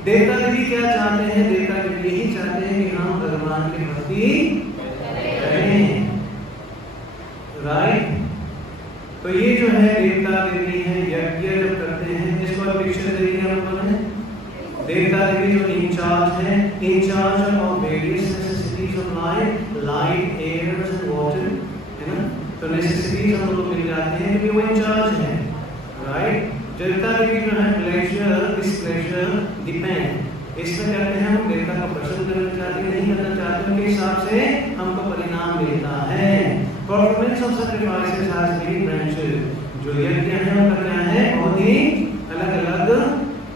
देवता देवी क्या चाहते हैं? देवता देवी यही चाहते हैं कि हम भगवान की भक्ति करें, राइट? तो ये जो है देवता देवी है, यज्ञ जब करते हैं, इसको पिक्चर देखिए हम लोगों ने। देवता देवी जो इंचार्ज है, in charge of various necessities of life, light, air and water, है ना? तो नेसेसिटीज हम लोग को मिल जाते हैं क्योंकि वो इंचार्ज है, राइट? देवता देवी जो है प्लेजर, डिस्प्लेजर, डिपेंड, इसमें कहते हैं हम देवता का प्रसन्न करना चाहते हैं, नहीं करना चाहते, उनके हिसाब से हमको परिणाम मिलता है। Performance of sacrifices has many branches. जो यज्ञ है उनका क्या है? बहुत ही अलग-अलग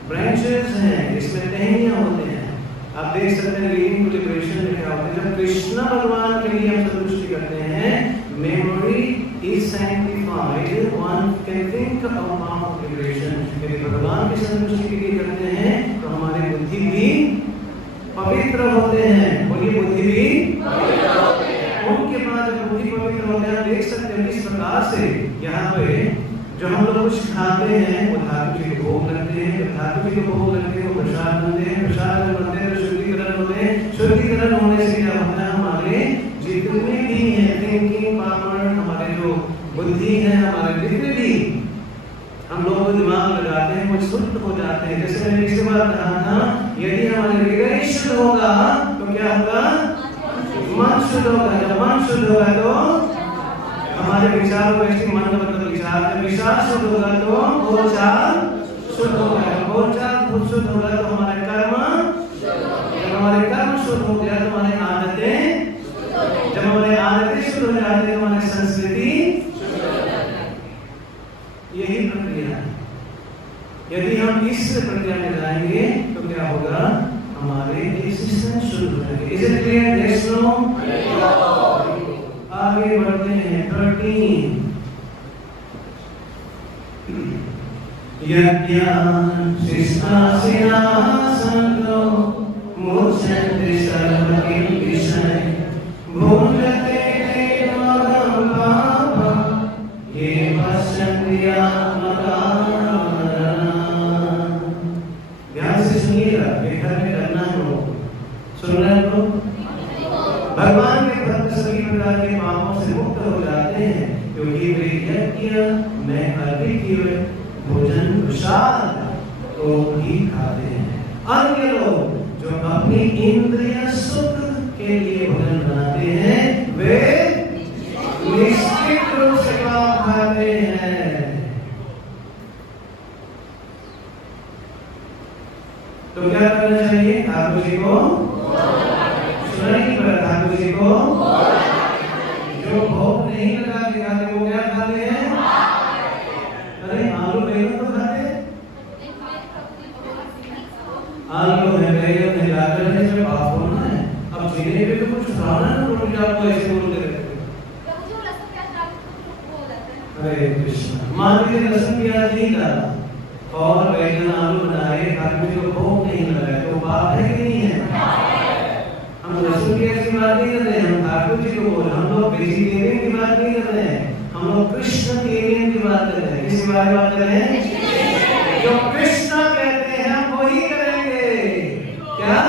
ब्रांचेस हैं, इसमें टहनियां होते हैं। आप देख सकते हैं लीडिंग टू लिबरेशन में क्या होता है। जब कृष्ण भगवान के लिए हम संतुष्टि करते हैं, memory is sanctified, one can think of path of liberation. यदि भगवान की संतुष्टि के लिए करते हैं तो हमारे बुद्धि भी पवित्र होते हैं। बोलिए बुद्धि भी पवित्र होते हैं। उनके बाद जब बुद्धि पवित्र होते हैं, देख सकते हैं किस प्रकार से यहाँ पे जो हम लोग कुछ खाते हैं वो धातु जी को भोग लगते हैं, जब धातु जी को भोग लगते हैं वो प्रसाद बनते हैं, प्रसाद बनते हैं तो शुद्धिकरण होते हैं, शुद्धिकरण होने से क्या होता है? हमारे जितने भी हैं थिंकिंग पावर, हमारे जो बुद्धि है, हमारे जितने भी हम लोग दिमाग लगाते हैं वो शुद्ध हो जाते हैं। जैसे मैंने इसके बाद कहा था, यदि हमारे हृदय शुद्ध होगा तो क्या होगा? मन शुद्ध होगा। जब मन शुद्ध होगा तो हमारे विचार वैसे मन का मतलब विचार, जब विचार शुद्ध होगा तो बोलचाल शुद्ध होगा, बोलचाल शुद्ध होगा तो हमारे कर्म, जब हमारे कर्म शुद्ध हो गया तो हमारे आदतें, जब हमारे आदतें शुद्ध हो जाते हैं तो हमारी संस्कृति, यही प्रक्रिया है। यदि हम इस प्रक्रिया में जाएंगे तो क्या होगा? हमारे एग्जिस्टेंस शुद्ध हो जाएंगे। Is it clear? Yes no? आगे बढ़ते हैं 13। यज्ञान शिष्टासिना संतो मुच्यन्ते सर्वकिल्बिषय भूलते देवानां पापं ये पश्यन्ति आत्मकारणान्। ध्यान से सुनिएगा, ये घर में करना है लोग, सुन रहे हैं लोग? भगवान के भक्त सभी प्रकार के पापों से मुक्त हो जाते हैं क्योंकि वे यज्ञ में अर्पित किए हुए भोजन प्रसाद को भी खाते हैं। अन्य लोग जो अपनी इंद्रिय सुख के लिए भोजन बनाते हैं वे निश्चित रूप से पाप खाते हैं। तो क्या करना चाहिए? ठाकुर जी को ठाकुर जी को जो भोग नहीं लगा के खाते वो क्या खाते हैं? अरे आलू बैंगन तो खाते, आलू है, बैंगन है, हरे कृष्ण। मान लीजिए लहसुन प्याज नहीं डाला और बैंगन आलू बनाए, ठाकुर जी को भोग नहीं लगाए, तो पाप है कि नहीं है? हम लहसुन प्याज की बात नहीं कर रहे हैं, हम ठाकुर जी को बोल, हम लोग वेजिटेरियन की बात नहीं कर रहे हैं, हम लोग कृष्णटेरियन की बात कर रहे हैं। किसकी बात कर रहे हैं? जो कृष्ण कहते हैं हम वही करेंगे। क्या?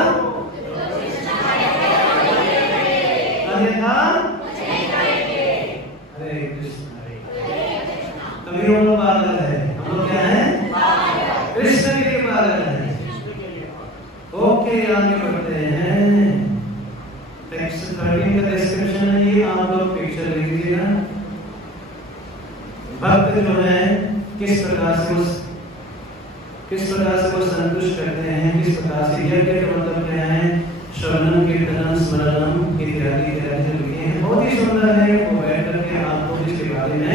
अन्यथा हरे कृष्ण। तभी हम लोग पागल है। हम लोग क्या है? कृष्ण के लिए पागल है। ओके, आगे बढ़ते हैं। टेक्स्ट 13 का डिस्क्रिप्शन है ये, आप लोग पिक्चर लिख लीजिएगा। भक्त जो है किस प्रकार से वो संतुष्ट करते हैं, किस प्रकार से यज्ञ का मतलब क्या है, श्रवणम कीर्तनम स्मरणम इत्यादि इत्यादि लिखे हैं। बहुत ही सुंदर है, वो बैठ करके आपको इसके बारे में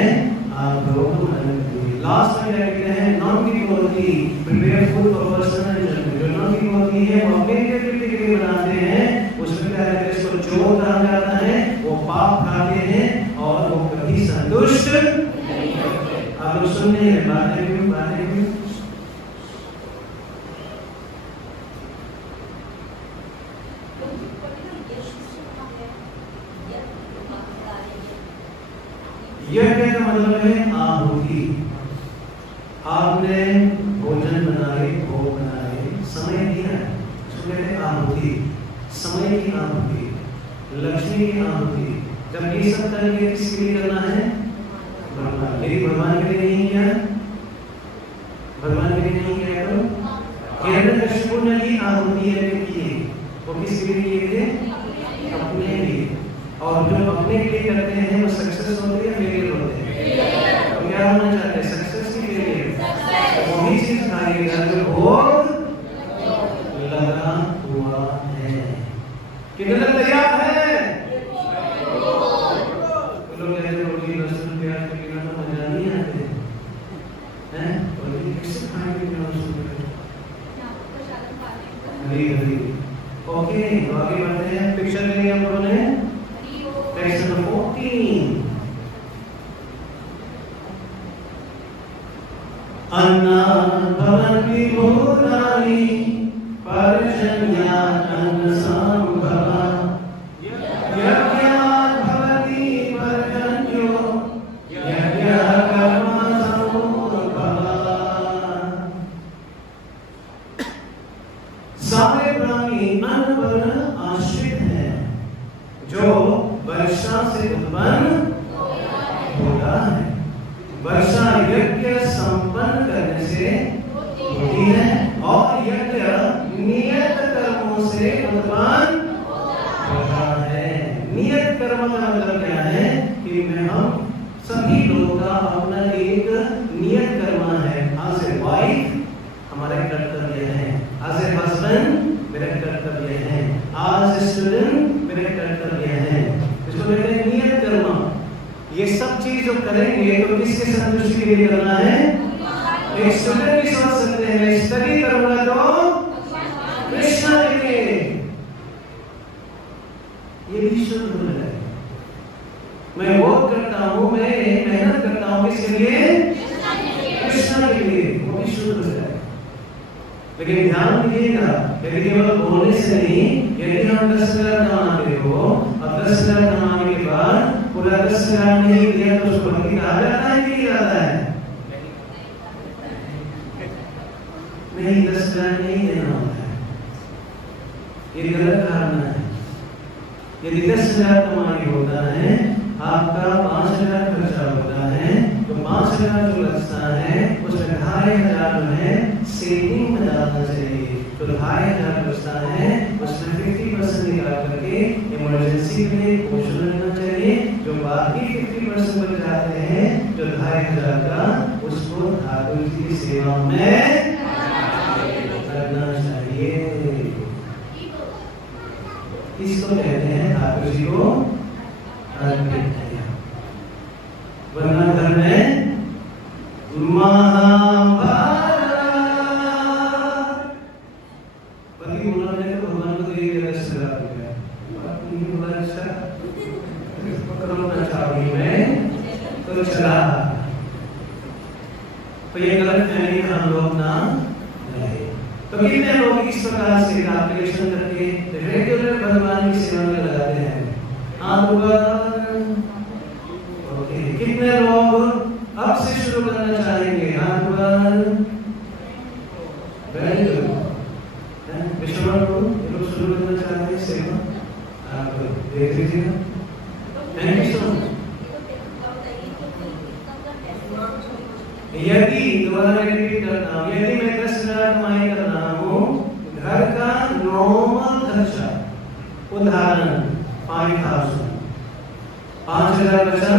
आप लोगों को मदद करिए। लास्ट में क्या कहते हैं? Non devotee prepare food for personal enjoyment. जो नॉन डिवोटी है वो अपने एक्टिविटी के लिए बनाते हैं, उसमें क्या है, इसको चोर कहा जाता है, वो पाप खाते हैं और वो कभी संतुष्ट नहीं होते। आप लोग सुन रहे हैं बातें क्यों? यज्ञ का मतलब है आहुति। आपने भोजन बनाए, भोग बनाए, समय दिया, उसको कहते हैं आहुति। समय की आहुति, लक्ष्मी की आहुति। जब ये सब करके किसके लिए करना है? भगवान। यदि भगवान के लिए नहीं किया, भगवान के लिए नहीं किया तो हिरण्यकशिपु ने की आहुति की, वो किसके लिए किए थे? अपने लिए। और जो अपने लिए करते हैं वो सक्सेस होते हैं, फेलियर होते हैं। तो क्या होना चाहते हैं? सक्सेस की फेलियर? वही चीज खाइएगा जो भोग लगा हुआ है। कितना तैयार है? तो लोग कहते हैं रोटी लहसुन प्याज के बिना तो मजा नहीं आते हैं, रोटी कैसे खाएंगे बिना लहसुन प्याज? हरी हरी। ओके, तो आगे बढ़ते हैं। पिक्चर ले लिया हम लोगों ने। Text number 14. अन्ना भवन्ति भूतानि पर्जन्यात् अन्न संभवा यज्ञात् भवति पर्जन्यो यज्ञः कर्म समुद्भवा। सारे प्राणी अन्न पर आश्रित हैं, जो वर्षा से उत्पन्न होता है। वर्षा यज्ञ संपन्न करने से होती है और यज्ञ नियत कर्मों से उत्पन्न होता है। नियत कर्म का मतलब क्या है कि हम सभी लोगों का अपना एक नियत कर्म है। आज ए वाइफ हमारा कर्तव्य है, आज ए हस्बैंड मेरा कर्तव्य है, आज ए स्टूडेंट मेरा कर्तव्य है। इसको कहते हैं नियत कर्म। ये सब चीज जो करेंगे तो किसके संतुष्टि के लिए करना है? एक स्टूडेंट भी सोच सकते हैं मैं स्टडी करूंगा तो कृष्ण के लिए, ये भी शुद्ध है। मैं वर्क करता हूँ, मैं मेहनत करता हूँ, किसके लिए? कृष्ण के लिए, वो भी शुद्ध है। लेकिन ध्यान दीजिएगा, यदि केवल बोलने से नहीं, यदि हम 10,000 कमाते हो और 10,000 कमाने के बाद पूरा 10,000 नहीं दिया तो उसको भक्ति कहा जाता है कि जाता है? नहीं, 10,000 नहीं देना होता है, ये गलत धारणा है। यदि 10,000 कमाई होता है, आपका 5,000 खर्चा होता है, तो 5,000 जो लगता है उसमें 2,500 जो है सेविंग में डालना चाहिए। तो 2,500 बचता है, उसमें 50% निकाल करके इमरजेंसी के लिए पोषण लेना चाहिए। जो बाकी 50% बच जाते हैं, जो 2,500 का, उसको ठाकुर जी की सेवा में करना चाहिए। इसको कहते हैं ठाकुर जी को अर्पित किया। वरना घर में महाभारत पति बोला नहीं तो भगवान को दे दिया, सजा हो गया। पत्नी बोला अच्छा पकड़ना चाहूंगी मैं तो चला तो ये गलत फहमी हम लोग ना रहे। तो कितने लोग इस प्रकार से कैलकुलेशन करके रेगुलर भगवान की सेवा में लगाते हैं? हाथ ऊपर। ओके, कितने लोग अब से शुरू करना चाहेंगे? हाथ ऊपर। Very good. विश्वनाथ को ये लोग शुरू करना चाहते हैं सेवा, आप देख लीजिएगा। Thank you so much. यदि दोबारा रिपीट करता हूँ, यदि मैं 10,000 कमाई कर रहा हूँ, घर का नॉर्मल खर्चा उदाहरण 5,000, 5,000 बचा,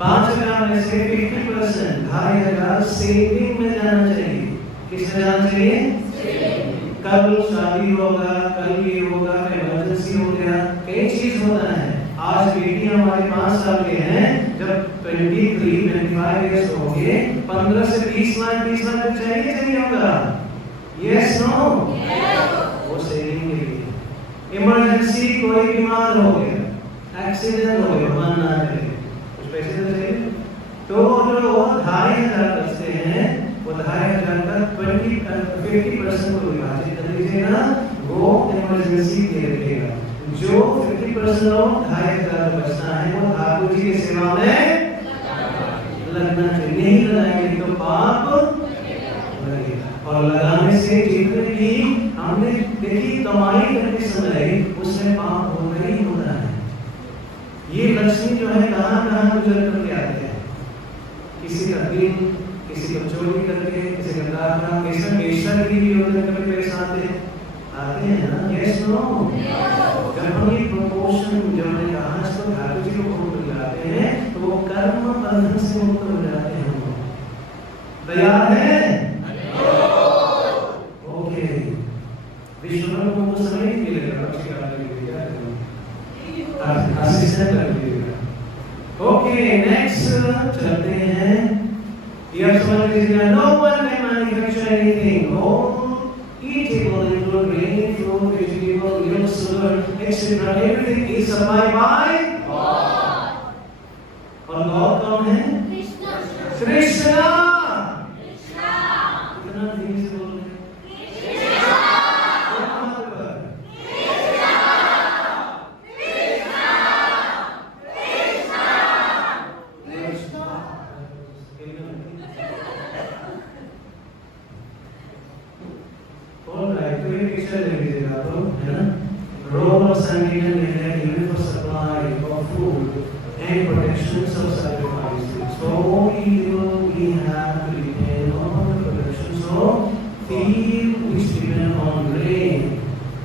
5,000 में से 50% 2,500 सेविंग में जाना चाहिए। किस में जाना चाहिए? कल शादी होगा, कल ये होगा, इमरजेंसी हो गया, कई चीज होता है। आज बेटी हमारे 5 साल के हैं, जब 23-25 इयर्स हो गए, 15 से 20 लाख चाहिए होगा। Yes no? वो सेविंग के लिए। इमरजेंसी, कोई बीमार हो गया, एक्सीडेंट हो गया, भगवान ना करे, कुछ पैसे तो चाहिए। तो जो 2,500 बचते हैं, वो 2,500 का 50% को विभाजित कर लीजिएगा, वो इमरजेंसी के लिए रखेगा। जो 50% ऑफ 2,500 बचना है, वो ठाकुर जी की सेवा में लगना चाहिए। नहीं लगाएंगे तो पाप लगेगा। और लगाने से जितने भी हमने देखी कमाई करते समय, उसमें पाप होना ही होना है। ये लक्ष्मी जो है कहाँ गुजर करके आते हैं? किसी का दिल, किसी को चोरी करके, किसी का दाखला, बेशक भी होते कभी पैसा आते हैं ना? Yes no? जब हम ये प्रपोर्शन जो हमने कहा इसको ठाकुर जी को भोग लगाते हैं, तो वो कर्म बंधन से मुक्त हो जाते हैं। दया है? ओके, विश्वनाथ को समय नहीं मिलेगा, अच्छी बात है, असिस्टेंट कर दीजिएगा। ओके, नेक्स्ट चलते हैं। ये समझ लीजिए, no one can manufacture anything, eatable, include grain, fruit, vegetable, milk, sugar, etc. Everything is supplied by God. और God कौन है? कृष्णा। कृष्णा। कितना धीरे से बोल रहे हैं? Krishna. Role of Sankirtan is that even for supply of food and protections of sacrifices. So we have to depend on the protections of field which depend on rain.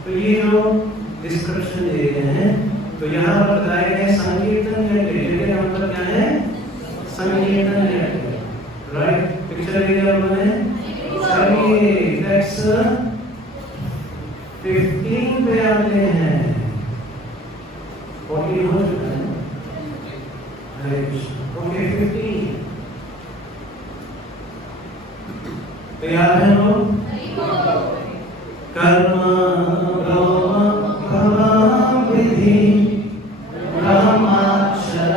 तो ये जो डिस्क्रिप्शन दे रहे हैं, तो यहाँ पर बताया गया है संकीर्तन का मतलब क्या है? संकीर्तन, राइट? पिक्चर ले लिया आपने? चलिए नेक्स्ट 15 पे आते हैं। 14 हो चुका है। ओके, 15 तैयार है लोग? कर्म ब्रह्म विधि ब्रह्माक्षर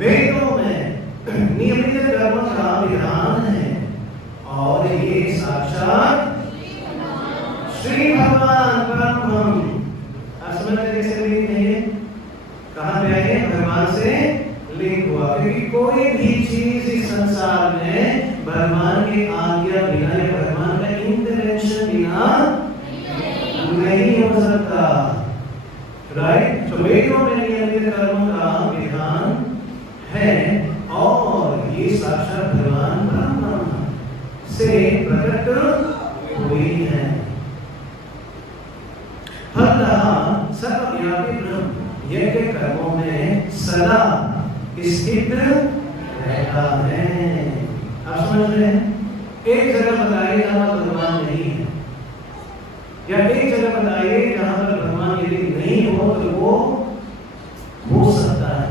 वेदों में नियमित कर्म का विधान है, और ये साक्षात श्री भगवान ब्रह्म। आप समझ रहे कैसे लिंक है? कहाँ पे आए? भगवान से लिंक हुआ, क्योंकि कोई भी चीज इस संसार में भगवान की आज्ञा बिना या भगवान का इंटरवेंशन बिना नहीं हो सकता, राइट? तो वेदों में नियमित कर्म का विधान है, और ये साक्षात भगवान ब्रह्म से प्रकट हुई है। फलतः सर्वव्यापी ब्रह्म यज्ञ कर्मों में सदा स्थित रहता है। आप समझ रहे हैं? एक जगह बताइए जहां पर भगवान नहीं है, या एक जगह बताइए जहां पर भगवान यदि नहीं हो तो वो हो सकता है।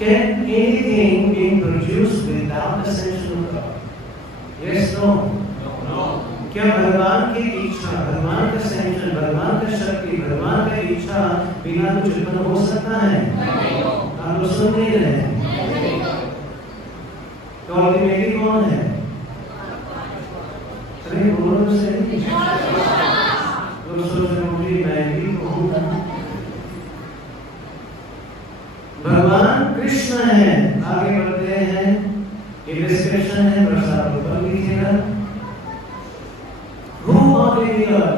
Can anything be produced without the sanction of God? Yes, no. क्या भगवान की इच्छा, भगवान का सैंक्शन, भगवान का शक्ति, भगवान का इच्छा बिना कुछ उत्पन्न हो सकता है? आप लोग सुन नहीं रहे हैं। तो अल्टीमेटली कौन है? अरे बोलो सही। लोग सोच रहे होंगे मैं भी कहूँगा। भगवान कृष्ण है। आगे बढ़ते हैं। ये डिस्क्रिप्शन है, प्रसाद ऊपर लीजिएगा। Who are the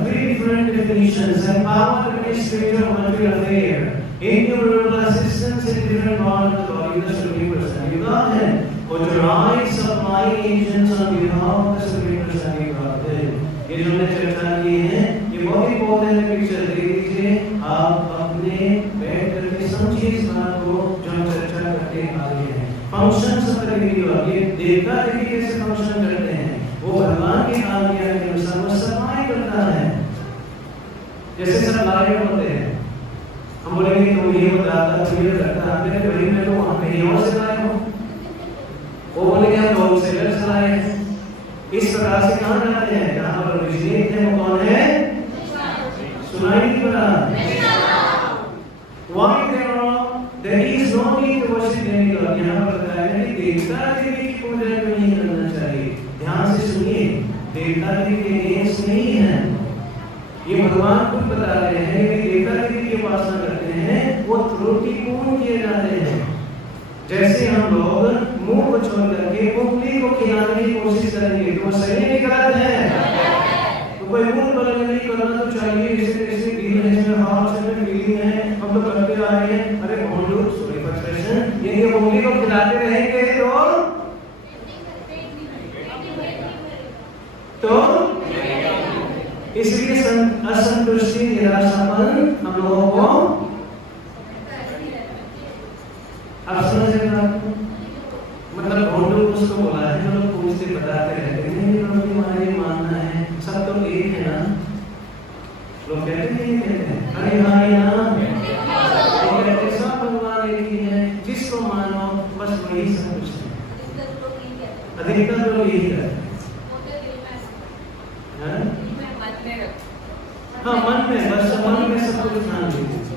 three different definitions and power administrator of material affair, innumerable assistants in different parts of the body, the Supreme Personality of Godhead, authorize supplying agents on behalf of the Supreme Personality of Godhead. ये जो हमने चर्चा की है, ये बहुत इंपॉर्टेंट है। पिक्चर देख लीजिए, आप अपने बैठ करके समझिए इस बात को जो हम चर्चा करते आ रहे हैं। फंक्शंस ऑफ द इंडिविजुअल, ये देवता देवी कैसे फंक्शन करते हैं, वो भगवान के आज्ञा के अनुसार वो सप्लाई करता है। जैसे सप्लाई होते हैं, हम बोलेंगे तो ये बताता तो ये करता, आपने बड़ी में तो वहाँ कहीं और से लाए हो, वो बोलेंगे हम होलसेलर से लाए हैं। इस प्रकार से कहाँ जाते हैं? जहाँ पर विजय है वो कौन है? सुनाई नहीं पड़ा। Why there is no need to worship demigod। यहाँ पर बताया है कि देवता देवी की पूजा नहीं करना चाहिए। ध्यान से सुनिए, देवता देवी के अगेंस्ट नहीं है। ये भगवान खुद बता रहे हैं कि देवता देवी की उपासना करते हैं वो त्रुटिपूर्ण किए जाते हैं। जैसे हम लोग मुंह को छोड़ करके उंगली को खिलाने की कोशिश करेंगे तो वो सही नहीं गलत है। तो कोई मुंह बंद नहीं करना तो चाहिए, इसे कैसे फील है, इसमें हाथ से फीलिंग है, हम तो करते आ रहे हैं। अरे बोलो सॉरी फॉर एक्सप्रेशन, यदि उंगली को खिलाते रहेंगे तो इसलिए असंतुष्टि, निराशापन हम लोगों को आप समझ रहे हैं। मतलब भोंडू उसको बोला है, हम लोग पूछते बताते रहते हैं, हमारा ये मानना है सब तो एक है ना। लोग कहते हैं अरे हाँ यहाँ कहते सब भगवान एक ही है, जिसको मानो बस वही सब कुछ है। अधिकतर लोग यही है। हाँ मन में, बस मन में सब कुछ ध्यान दीजिए।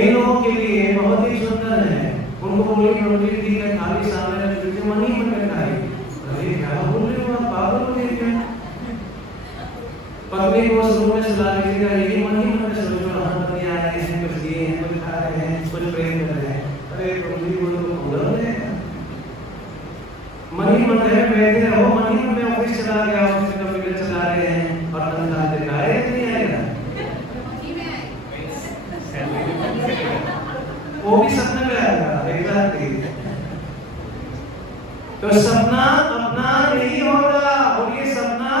इन लोगों के लिए बहुत ही सुंदर है, उनको बोली रोटी दी है, थाली सामने रख दी, मन ही मन में खाई। अरे क्या बोल रहे हो आप, पागल हो गए क्या? पत्नी को उस रूम में सुला लीजिएगा, यही मन ही मन में सोच रहा है पति आ रहे हैं, कुछ दिए हैं, कुछ खा रहे हैं, कुछ प्रेम कर रहे हैं। अरे पत्नी को तो भूल गए, मन ही मन में बैठे रहो, मन ही मन में ऑफिस चला गया, ऑफिस में कंप्यूटर चला रहे हैं और तनख्वाह दिखाए नहीं आएगा। वो भी सपने में आएगा एग्जैक्टली। तो सपना अपना नहीं होगा, और ये सपना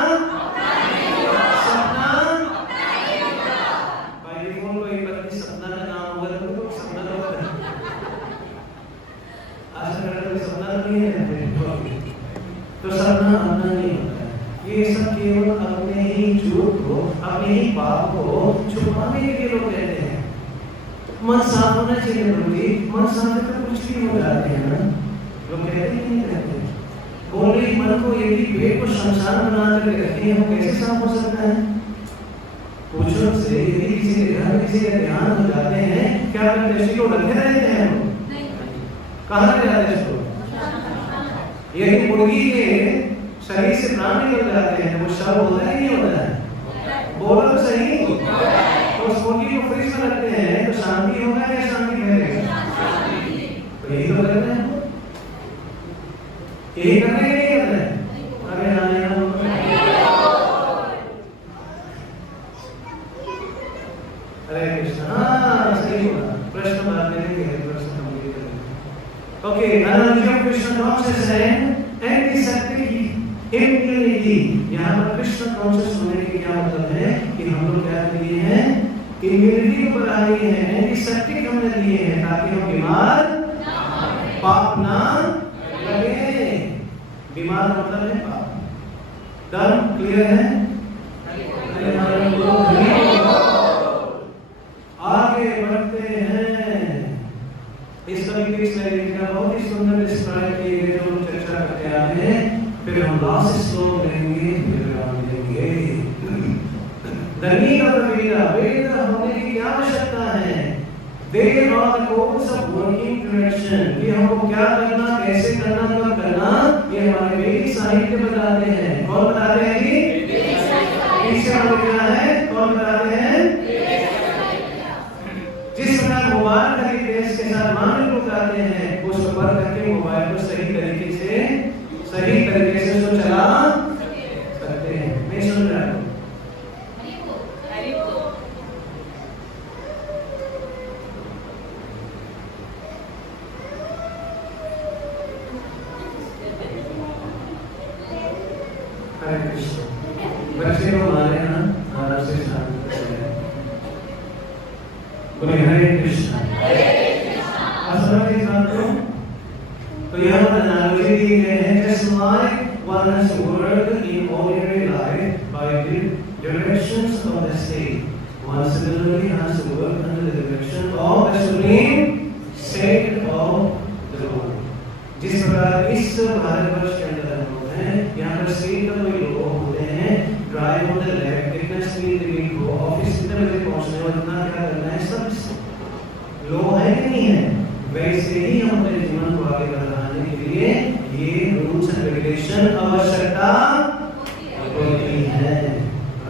भाई फोन को एक बार सपना का नाम होगा तो सपना तो आशा करता हूँ सपना नहीं है, तो सपना अपना नहीं होता। ये सब केवल अपने ही झूठ को, अपने ही पाप को छुपाने के लिए लोग कहते हैं। मन साफ होना चाहिए प्रभु, मन साफ है तो कुछ भी हो जाते हैं ना। लोग कहते ही नहीं कहते, बोले मन को यदि पेट को शमशान बना करके रखे हैं, वो कैसे साफ हो सकता है? पूछो से, यदि किसी के घर किसी के ध्यान हो जाते हैं, क्या करते को रखे रहते हैं? कहाँ ले जाते हैं? यदि मुर्गी के शरीर से प्राण निकल जाते हैं, वो शव होता है नहीं होता है? बोलो तो सही। तो उस मुर्गी को फ्रिज में रखते हैं तो शांति होगा या शांति रहेगा? तो यही तो कर रहे हैं, यही कर रहे हैं, नहीं कर रहे हैं? अरे हरे कृष्ण। हाँ सही बोला, प्रश्न बात करेंगे, प्रश्न कंप्लीट करेंगे। Okay, energy of Krishna conscious है इम्यूनिटी। यहाँ पर कृष्ण कॉन्शियस होने के क्या मतलब है कि हम लोग क्या किए हैं, इम्यूनिटी को बढ़ाई है, एंटीसेप्टिक हमने दिए हैं ताकि हम बीमार पाप ना लगे। बीमार मतलब है पाप। डन, क्लियर है? आगे बढ़ते हैं। इस तरीके से बहुत ही सुंदर डिस्क्राइब किए गए जो चर्चा करते आए हैं। फिर हम लॉसेस को लेंगे विराम देंगे। धनी और वेद होने की क्या आवश्यकता है? They are the codes of working direction कि हमको क्या करना, कैसे करना, कब करना, ये हमारे वैदिक साहित्य बताते हैं। कौन बताते हैं जी? इससे हमें क्या है? कौन बताते हैं? जिस प्रकार मोबाइल खरीदते हैं इसके साथ मानव लोग आते हैं, उसको बंद करके मोबाइल को सही तरीके से उसको चला सकते हैं। नहीं सुन रहा है? हरे कृष्ण। बच्चे को मारे ना आदर से शांत करें। बोले हरे कृष्ण। तो यह analogy दी गई है, just like one has to work in ordinary life by the directions of the state, one similarly has to work under the direction of the supreme state of the world. जिस प्रकार इस भारतवर्ष के अंदर हम लोग हैं, यहाँ पर स्टेट का कोई लोग होते हैं, ड्राइव ऑन द लेफ्ट, कितना स्पीड लिमिट हो, ऑफिस कितने बजे पहुँचना है, उतना क्या करना है, सब लोग है कि नहीं है? वैसे ही हम अपने जीवन को आगे बढ़ाने के लिए ये रूल्स एंड रेगुलेशन आवश्यकता होती है,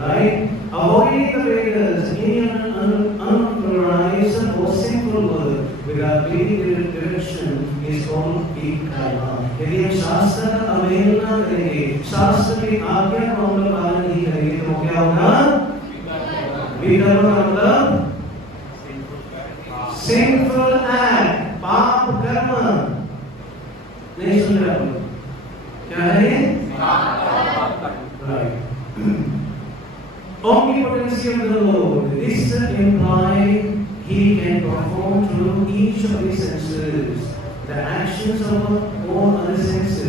right? Avoiding the barriers in an unorganized or simple world without being direction is called deep karma. यदि हम शास्त्र का अवहेलना करेंगे, शास्त्र की आज्ञा का हम पालन नहीं करेंगे, तो क्या होगा? विकर्म का मतलब sinful act, पाप कर्म। नहीं सुन रहे आप? क्या है ये? Right. Omnipotency of the Lord. This implies He can perform through each of the senses the actions of all other senses.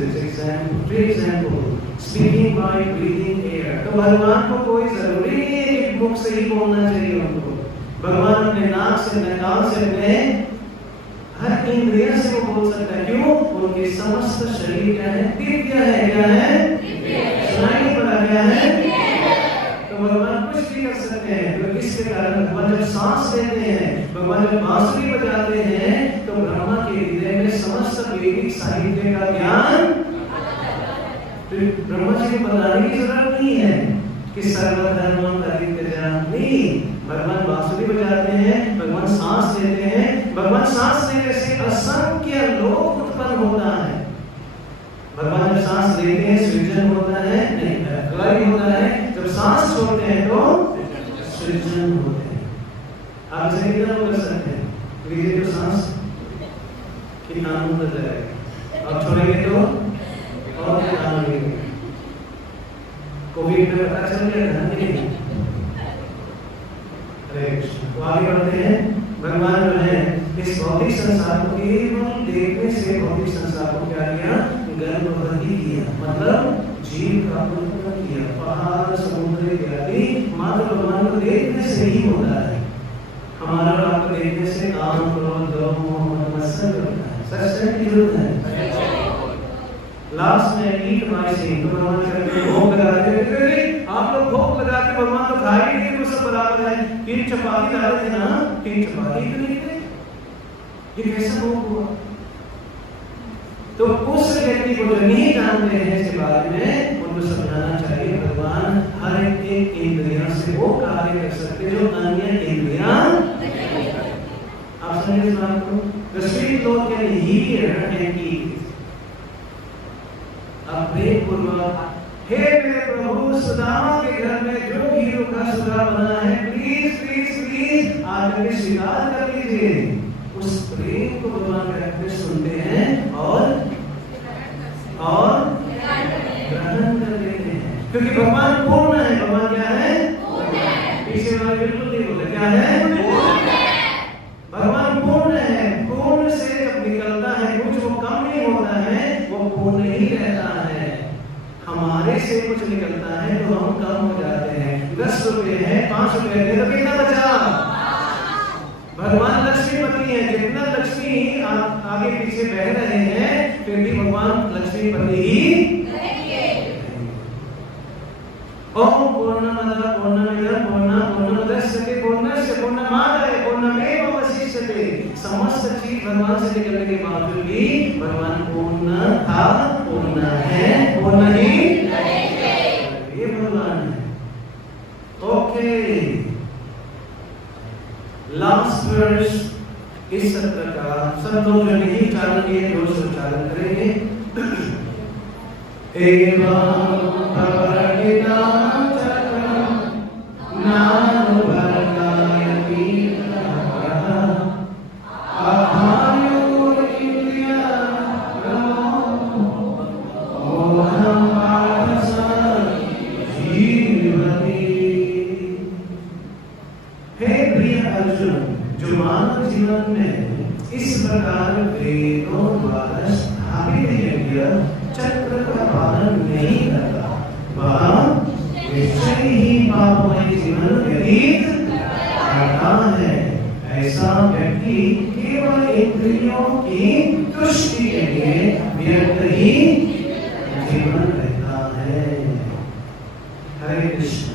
For example, speaking by breathing air. तो भगवान को कोई जरूरी नहीं है कि मुख से ही बोलना चाहिए उनको। भगवान अपने नाक से, नकाल से, अपने हर इंद्रिय से वो बोल सकता है। क्यों? उनके समस्त शरीर क्या है? दिव्य है। क्या है? सुनाई पड़ा क्या है? तो भगवान कुछ भी कर सकते हैं। तो इसके कारण भगवान जब सांस लेते हैं, भगवान जब बांसुरी बजाते हैं, तो ब्रह्मा के हृदय में समस्त वैदिक साहित्य का ज्ञान, तो ब्रह्मा जी को बताने की जरूरत नहीं है कि सर्वधर्म परित्यज्य। नहीं, भगवान बांसुरी बजाते हैं, भगवान सांस लेते हैं, भगवान सांस लेने से असंख्य लोक उत्पन्न होता है। भगवान जब सांस लेते हैं सृजन होता है, नहीं कार्य होता है, जब सांस छोड़ते हैं तो सृजन होते हैं। आप इसे कितना कर सकते हैं? लीजिए तो सांस कितना आनंद जाएगा, आप छोड़ेंगे तो और कितना आनंद। कोविड में पता चल गया था नहीं? तो आगे बढ़ते हैं। भगवान जो है इस भौतिक संसार को केवल देखने से भौतिक संसार को क्या किया? गर्भवती किया, मतलब जीव का उत्पन्न किया। पहाड़, समुद्र इत्यादि मात्र भगवान को देखने से ही होता है। हमारा आपको देखने से काम, क्रोध, मोह, मत्सर करता है। सच है कि झूठ है? लास्ट में ईट माय सिन, तो भगवान कहते हैं भोग लगाते हैं। आप लोग भोग लगा के भगवान तो खा ही नहीं, वो सब बराबर है। 3 चपाती डाले थे ना, 3 चपाती तो नहीं थे, ये कैसा भोग हुआ? तो उस व्यक्ति को जो नहीं जानते हैं इसके बारे में, उनको समझाना चाहिए भगवान हर एक इंद्रियों से वो कार्य कर सकते जो अन्य इंद्रियां। आप समझिए इस बात को। The sweet Lord can hear and eat. अब प्रेम पूर्वक, हे मेरे प्रभु, सुदामा के घर में जो भी रूखा सुधा बना है, प्लीज प्लीज प्लीज आकर के स्वीकार कर लीजिए। उस प्रेम को भगवान कहते सुनते हैं और ग्रहण कर लेते हैं, क्योंकि भगवान पूर्ण है। भगवान क्या है? पीछे वाले बिल्कुल नहीं बोले क्या है? भगवान पूर्ण है। पूर्ण से जब निकलता है कुछ, वो कम नहीं होता है, वो पूर्ण ही रहता है। हमारे से कुछ निकलता है तो हम कम हो जाते हैं। 10 रुपए है, 5 रुपए है, तो कितना बचा? भगवान लक्ष्मीपति है। जितना लक्ष्मी आगे पीछे बह रहे हैं, फिर भी भगवान लक्ष्मीपति ही ओम पूर्णमदः पूर्णमिदं पूर्णमुदच्यते पूर्णस्य पूर्णमादाय पूर्णमेवावशिष्यते। समस्त चीज भगवान से निकलने के बावजूद भी भगवान पूर्ण था, पूर्ण है, पूर्ण ही रहेंगे। ये भगवान है। ओके, लास्ट वर्स इस सत्र का सब लोग जो नहीं उच्चारण किए रोज उच्चारण करेंगे। एवं प्रवर्तितां चक्रं ज्ञानवर्गायति अभायोरिन्द्रिया मोहं पादसं जीवति। हे प्रिय अर्जुन, जो मानव जीवन में इस प्रकार वेदों द्वारा स्थापित यज्ञ चक्र का पालन नहीं करता, वह निश्चय ही पापमय जीवन व्यतीत करता है। ऐसा व्यक्ति केवल इंद्रियों की तुष्टि के लिए व्यर्थ ही जीवन रहता है। हरे कृष्ण।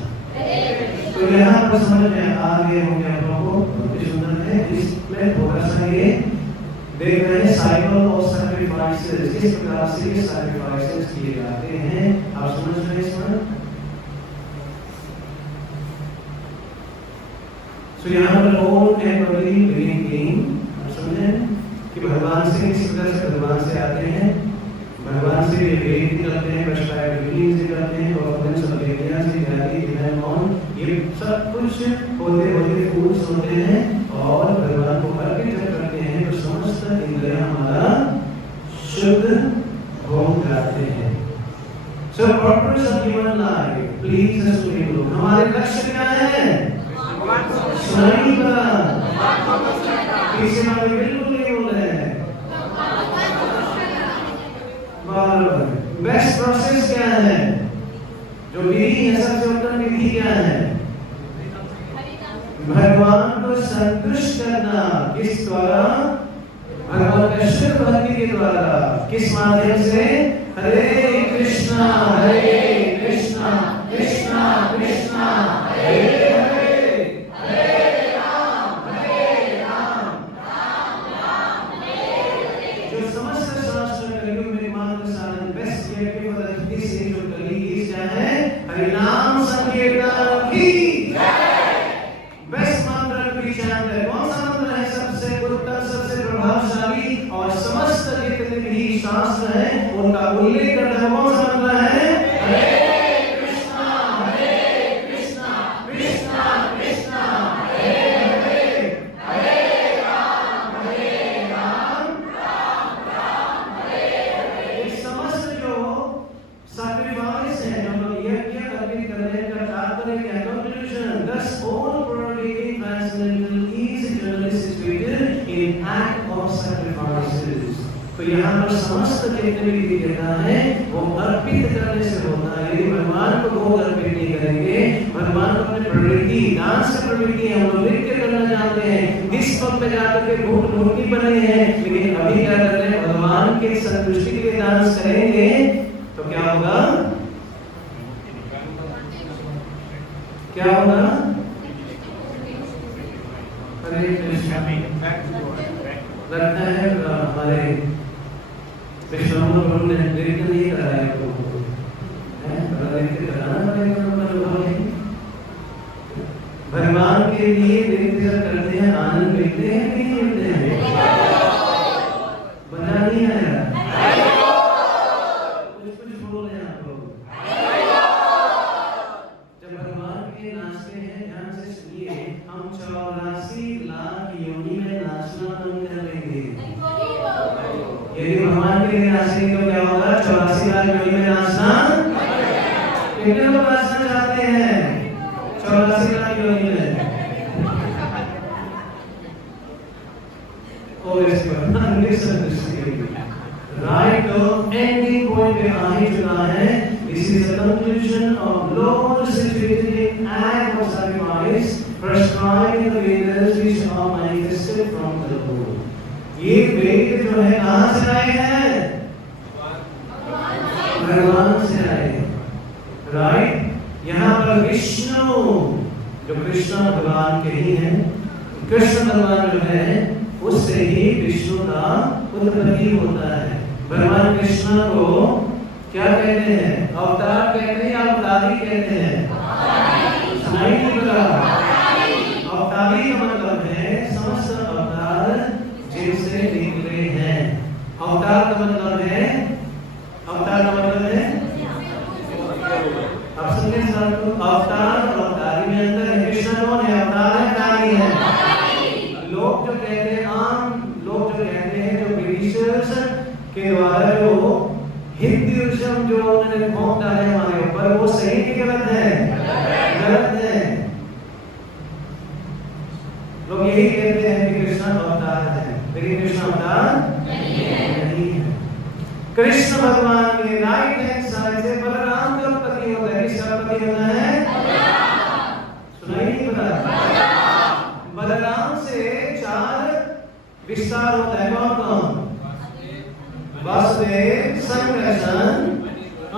तो यहाँ पर समझ में आ गए होंगे आप लोगों को, बहुत सुंदर है। इसमें थोड़ा सा ये देख रहे हैं साइकिल ऑफ सैक्रिफाइसेस, किस प्रकार से ये सैक्रिफाइसेस किए जाते हैं। आप समझ रहे हैं इसमें? तो यहाँ पर ओम टेम्पररी लिविंग बीइंग, आप समझे कि भगवान से किस प्रकार से भगवान से आते हैं, भगवान से ये वेद निकलते हैं, प्रेस्क्राइब्ड ड्यूटीज निकलते हैं, गवर्नेंस ऑफ इंडिया से जाती डिपेंड ऑन, ये सब कुछ होते होते फूल्स होते हैं और भगवान को अर्पित करते हैं, तो समस्त इंद्रियां हमारा शुद्ध हो जाते हैं। So purpose of human life, please assume, हमारे लक्ष्य क्या है? स्वयं का। किसी में बिल्कुल नहीं बोल रहे हैं। बेस्ट प्रोसेस क्या है? जो विधि है, सबसे उत्तम विधि क्या है? भगवान को संतुष्ट करना। किस द्वारा? भगवान का शुद्ध भक्ति के द्वारा। किस माध्यम से? हरे कृष्णा कृष्णा कृष्णा हरे हरे, हरे राम राम राम हरे हरे। जो समस्त शास्त्र कलयुग में मात्र साधन बेस्ट किया के पद्धति से जो कली क्या है? हरि नाम संकीर्तन की बेस्ट मंत्र विचार है। कौन सा मंत्र है? सबसे उत्तम, सबसे प्रभावशाली और समस्त जितने भी शास्त्र हैं उनका उल्लेख करता है। कौन सा मंत्र है? हरे कृष्णा कृष्णा कृष्णा हरे हरे, हरे राम राम राम हरे हरे। ये समस्त जो सैक्रिफाइस है, जो लोग यज्ञ अर्पित करने का तात्पर्य क्या? Conclusion, thus all pervading transcendental is eternally situated in act of sacrifices। तो यहाँ पर समस्त जितने भी विधि कहता है वो अर्पित करने से होता है। यदि भगवान को भोग अर्पित नहीं करेंगे, भगवान को अपने प्रवृत्ति, डांस की प्रवृत्ति है, हम लोग नृत्य करना चाहते हैं, इस पद में जाकर के भूख ढूंढनी बने हैं, लेकिन अभी क्या करते हैं? भगवान के संतुष्टि के लिए डांस करेंगे तो क्या होगा? क्या होगा? हरे कृष्ण। लगता है हमारे विश्वामित्र ने नृत्य नहीं कराया तो नृत्य कराना पड़ेगा। भगवान के लिए नृत्य करते हैं, आनंद मिलते हैं नहीं मिलते हैं? मजा नहीं आया? कुछ बोल रहे हैं आप लोग। जब भगवान के नाचते हैं, ध्यान से सुनिए, हम 84 लाख योनि में नाचना बंद कर लेंगे। यदि भगवान के लिए नाचेंगे तो क्या होगा? 84 लाख योनि में नाचना। कितने लोग नाचना चाहते हैं 84 लाख योनि में? राइट, तो एंडिंग पॉइंट पे आ ही चुका है। This is a conclusion of Lord situated in act of sacrifice prescribed in the Vedas which are manifested from the Lord। ये वेद जो है कहाँ से आए हैं? भगवान से आए। राइट, यहाँ पर विष्णु जो कृष्ण भगवान के ही हैं, कृष्ण भगवान जो है उससे ही विष्णु का उत्पत्ति होता है। भगवान कृष्ण को क्या कहते हैं? अवतार कहते हैं या अवतारी कहते हैं? सुनाई नहीं पड़ा? अवतारी का मतलब है समस्त अवतार जिनसे निकले हैं। अवतार का मतलब है, अवतार का मतलब है, आप समझे सर? तो अवतार और अवतारी में अंतर है। कृष्ण कौन है? अवतार है, अवतारी है। लोग जो कहते हैं, आम लोग जो कहते हैं, जो ब्रिटिशर्स के द्वारा जो हिंदुइज्म जो उन्होंने भोंक डाला है हमारे ऊपर, वो सही कि गलत है? गलत है। लोग यही कहते हैं कि कृष्ण अवतार है, लेकिन कृष्ण अवतार नहीं है। कृष्ण भगवान के राइट हैंड साइड से बलराम का उत्पत्ति होता है। किसका उत्पत्ति होता है? सुनाई नहीं पड़ा? बलराम से 4 विस्तार होता है। कौन कौन? वासुदेव, संकर्षण,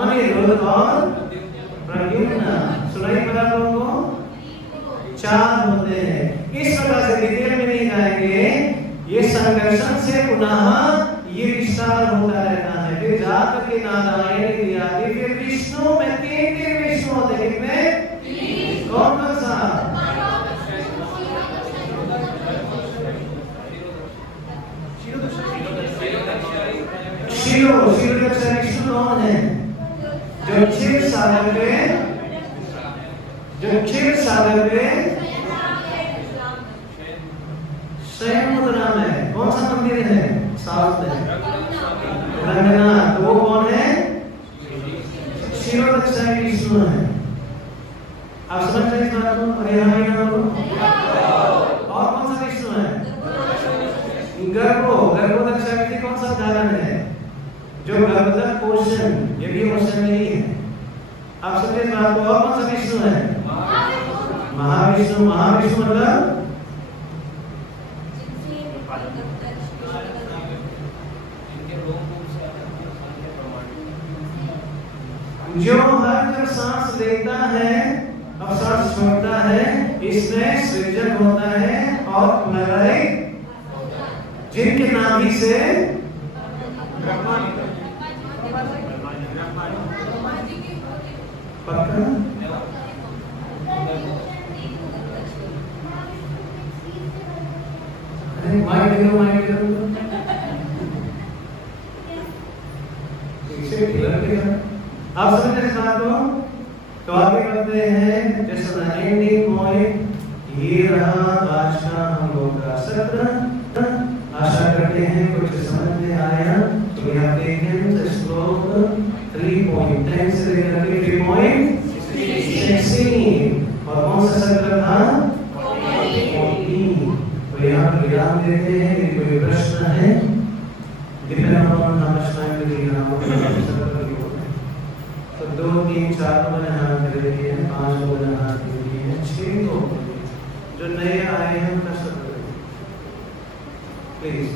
अनिरुद्ध और प्रद्युम्न। सुनाई पड़ा लोगों? 4 होते हैं। इस प्रकार से डिटेल में नहीं जाएंगे। ये संकर्षण से पुनः ये विस्तार होता रहता है। फिर जाकर के नारायण दिया, फिर विष्णु में 3 विष्णु होते हैं। कितने? कौन कौन सा? शिरोदक्षर विष्णु कौन है? जो क्षीर सागर में, जो क्षीर सागर में स्वयंमुद्रा में कौन सा मंदिर है? साउथ में रंगनाथ। वो कौन है? शिरोदक्षर विष्णु है। आप समझ रहे हैं बात को? अरे हाँ यहाँ और कौन सा विष्णु है? गर्भोदक्षर विधि कौन सा उदाहरण है? जो गर्भोदक पोषण, ये भी पोषण नहीं है। आप समझे बात को? और कौन सा विष्णु है? महाविष्णु। महाविष्णु मतलब जो हर जब सांस लेता है और सांस छोड़ता है, इसमें सृजन होता है और पुनराय जिनके नाभि से पक्का माइक आप समझ रहे इस बात को? तो आगे बढ़ते हैं। जैसे एंडिंग पॉइंट ये रहा आज का हम लोग का सत्र। आशा करते हैं कुछ समझ में आया। तो यहाँ देखें श्लोक 3.10 से लेकर के 3.16 और कौन सा सत्र था? 14। तो यहाँ पर विराम देते हैं। कोई प्रश्न है? तो 2, 3, 4 मैंने हाथ कर दिए हैं, 5 मैंने हाथ कर दिए हैं, 6 को जो नए आए हैं उनका सब प्लीज।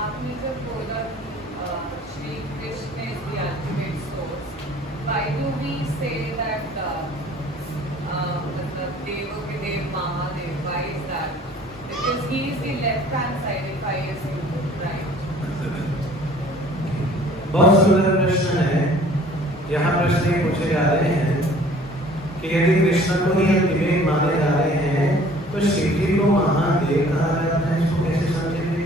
आपने जब बोला Shri Krishna is the ultimate source, why do we say that मतलब देवों के देव Mahadev, why is that? Because he is the left hand side if I assume, right? बहुत सुंदर प्रश्न है। यहाँ प्रश्न ये पूछे जा रहे हैं कि यदि कृष्ण को ही अल्टीमेट माने जा रहे हैं तो शिव जी को महादेव कहा जाता है। इसको कैसे समझेंगे?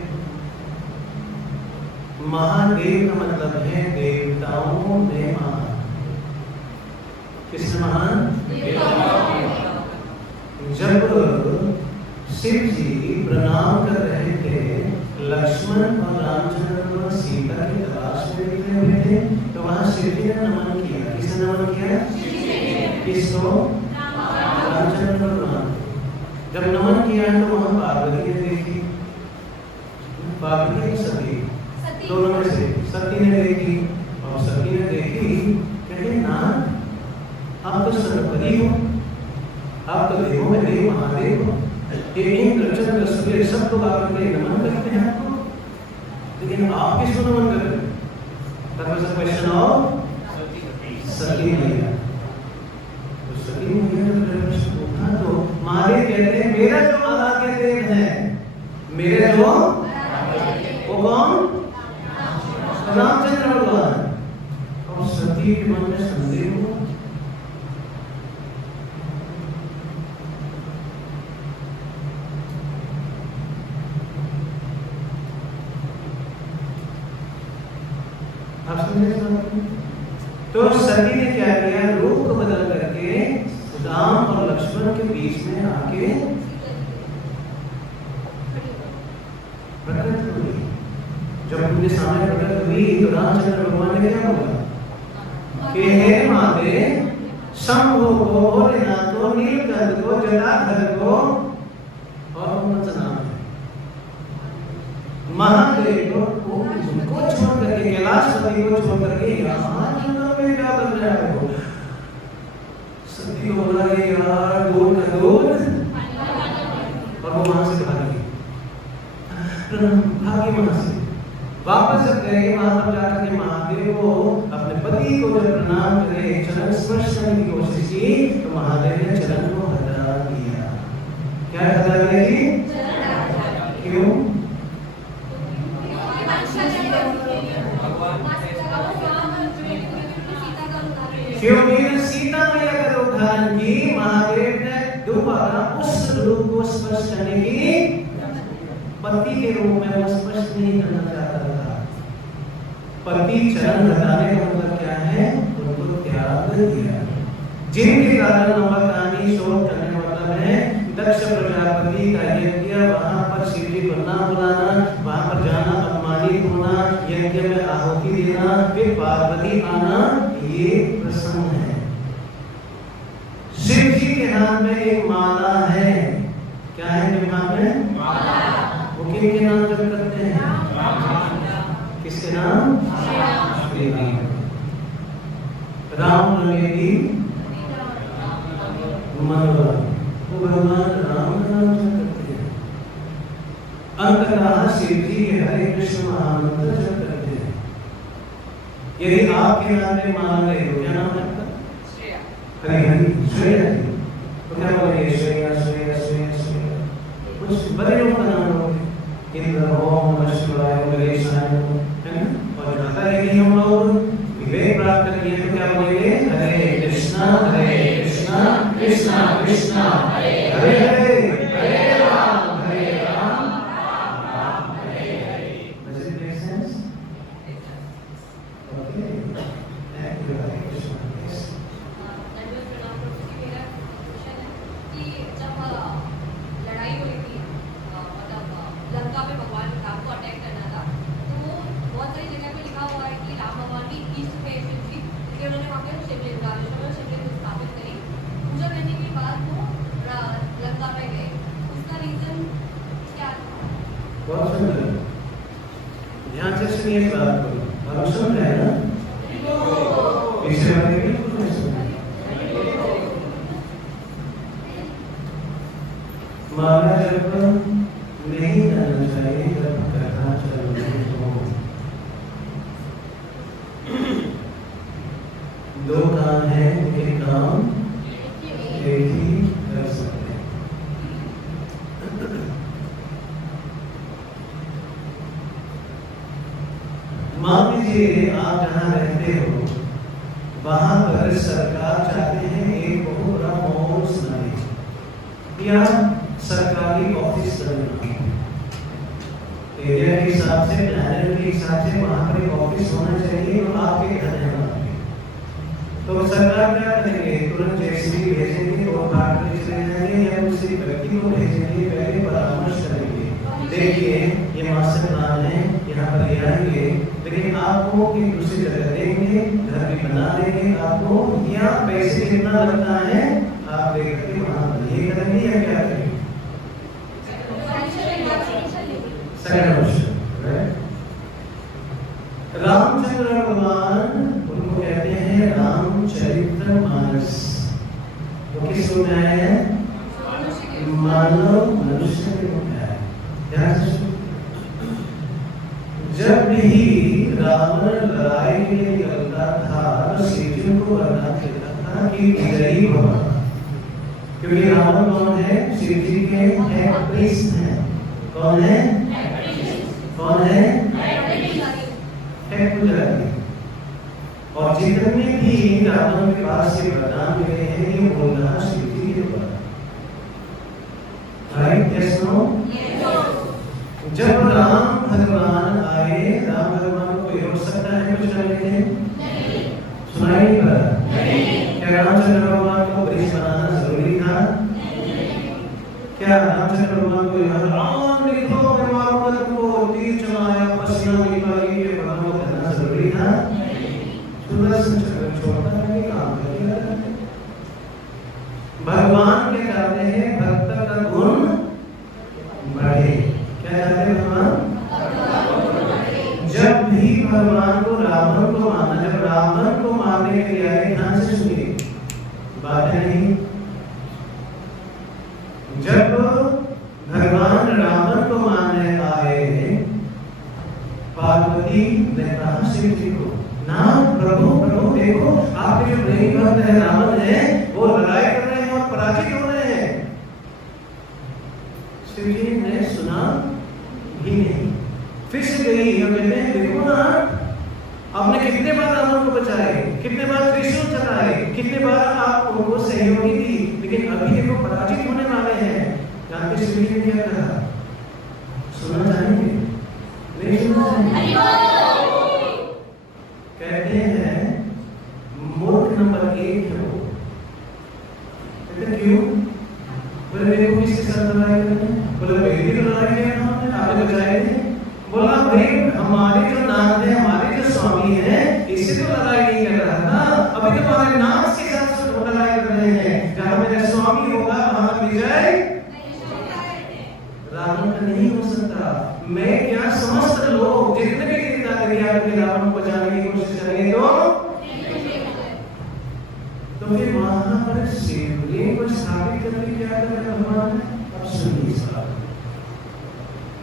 महादेव का मतलब है देवताओं में महान। किसने महान? जब शिव जी प्रणाम कर रहे थे, लक्ष्मण और रामचंद्र को सीता की तलाश में निकले हुए थे, तो वहां शिव जी ने नमन किया। किसने नमन किया? किसको? रामचंद्र को नमन। जब नमन किया तो वहां पार्वती ने देखी। पार्वती सती दोनों में से सती ने देखी और सती ने देखी, कहते ना आप तो सर्वपरि हो, आप तो देवों में देव महादेव हो। इंद्र चंद्र सूर्य सब लोग आपके नमन करते हैं आपको, लेकिन आप किसको नमन करते हैं? That was a question of सती मैया। सभी के मन में संदेह हो। आप समझे? तो सती ने क्या किया, रूप को बदल करके राम और लक्ष्मण के बीच में आके प्रकट हुई। जब उनके सामने प्रकट हुई तो रामचंद्र भगवान ने क्या बोला कि हे माते, शंभु को, भोलेनाथ को, नीलकंठ को, जटाधर को और उनका नाम है महादेव को उनको छोड़ करके, कैलाशपति को छोड़ करके यहाँ जंगल में क्या कर रहा है वो? सती को बोला कि यार दूर का दूर, और वो वहां से भागी वहां से वापस जब गए, वहां पर जाकर के महादेव को अपने पति को जब प्रणाम करे, चरण स्पर्श करने की कोशिश की, तो महादेव ने चरण को हटा दिया। क्या हटा दिया जी? क्यों? क्योंकि सीता मैया का उद्धार की महादेव ने दोबारा उस रूप को स्पर्श करने की, पति के रूप में वो स्पर्श नहीं करना चाहता था। पति चरण हटाने का मतलब क्या है? उनको त्याग दिया। जिनके कारण हमारा कहानी शोध करने का मतलब है दक्ष प्रजापति का यज्ञ, वहां पर शिव जी को ना बुलाना, वहां पर जाना, अपमानित होना, यज्ञ में आहुति देना, फिर पार्वती आना, ये प्रसंग है। शिव जी के हाथ में एक माला है। क्या है के हाथ में? माला। वो किनके नाम जप करते हैं? किसके नाम? श्री राम। राम नमेति मनोरम, वो भगवान राम का नाम जप करते हैं। अंततः शिव जी हरे कृष्ण महामंत्र जप करते हैं। यदि आपके नाम में मान रहे हो, क्या नाम है? हरि हरि श्रेया। तो क्या बोलेंगे? श्रेया श्रेया श्रेया श्रेया। कुछ बड़े लोग का नाम लोगे, इंद्र ओम नमः शिवाय, गणेशाय, है ना? और जाता है कि हम लोग विवेक प्राप्त किए तो क्या बोलेंगे? हरे कृष्णा कृष्णा कृष्णा हरे हरे, हरे Ram Ram Hare Hare. Does it make sense? Okay. Thank you, Hare Krishna. Yes. लड़ाई हुई थी, मतलब लंका में भगवान राम को अटैक करना था, तो बहुत सारी जगह पे लिखा हुआ है कि राम भगवान की ईस्ट पे शिव जी, इसलिए उन्होंने वहाँ पे शिवलिंग स्थापित करी। पूजा करने के बाद वो लंका में गए। उसका रीजन क्या था? बहुत सुंदर, ध्यान से सुनिए इस बात को। आप सुन रहे हैं ना? इससे बारे में माला जब नहीं करना चाहिए, जब करना चाहिए तो दो काम है, एक काम एक ही कर सकते हैं। मान लीजिए आप जहाँ रहते हो वहां पर सरकार चाहते हैं एक बहुत बड़ा मॉल बनाए या सरकारी ऑफिस बनाए। एरिया के हिसाब से, प्लानर के हिसाब से वहां पर एक ऑफिस होना चाहिए और आपके घर है वहां पे। तो सरकार क्या करेंगे? तुरंत जेसीबी भेजेंगे और काट के चले जाएंगे या किसी व्यक्ति को भेजेंगे, पहले परामर्श करेंगे, देखिए ये मास्टर प्लान है, यहाँ पर ये आएंगे, लेकिन आपको एक दूसरी जगह देंगे, घर भी बना देंगे आपको, या पैसे कितना लगता है आप देख करके वहां पर ये करेंगे या क्या करेंगे? Second option, right. रामचंद्र भगवान उनको कहते हैं रामचरितमानस। वो किस रूप में आए हैं? मानव मनुष्य के रूप में आए। जब भी रावण लड़ाई के लिए निकलता था तो शिव जी को वरदान देता था कि विजयी भव, क्योंकि रावण कौन है? शिव जी के एक प्रीस्ट हैं। कौन है? कौन है? एक पुजारी। और जितने भी रावण के पास से वरदान मिले हैं ये बोल रहा शिव जी के द्वारा। राइट? Yes no? जब राम भगवान आए, राम भगवान को हो सकता है कुछ करने के लिए? सुनाई नहीं पड़ा? क्या रामचंद्र भगवान को ब्रिज बनाना जरूरी था? क्या रामचंद्र भगवान को राम लिखो मैं मारूंगा तुमको, तीर चलाया पसीना निकाली ये भगवान को कहना जरूरी था? सुदर्शन चक्र छोड़ता है काम करके भगवान क्या कहते हैं? भक्त का गुण बढ़े। क्या कहते हैं भगवान? जब भी भगवान को रावण को मारना, जब रावण को मारने के लिए आए, ध्यान से सुनिए बात नहीं, जब भगवान रावण को मारने आए, पार्वती ने कहा शिव जी को, ना प्रभु प्रभु देखो आपके जो नहीं भक्त है रावण है वो लड़ाई कर रहे हैं और पराजित हो रहे हैं। शिव जी ने सुना भी नहीं, फिर से गई और कहते हैं देखो ना आपने कितने बार रावण को बचाए, कितने बार त्रिशूल चलाए, कितने बार आप उनको सहयोगी दी, लेकिन अभी देखो पराजित होने वाले हैं। जानते शिव जी ने क्या कहा? सुनना चाहेंगे? नहीं सुनना चाहेंगे? कहते हैं मूर्ख नंबर 1 है वो। कहते क्यों? बोले मेरे को किसके साथ लड़ाई करनी? बोले मेरी तो लड़ाई किया हमने, आपने बचाए थे। बोला भाई हमारे जो नाथ है, हमारे जो स्वामी है, इससे तो लड़ाई नहीं कर रहा था, अभी तो हमारे नाथ के साथ लड़ाई कर रहे हैं। जहाँ मेरा स्वामी होगा वहां विजय रावण का नहीं हो सकता। मैं क्या समस्त लोग जितने भी रावण को बचाने की कोशिश करेंगे तो फिर वहां पर शिवलिंग को स्थापित करके क्या कर भगवान? अब सुनिए सवाल,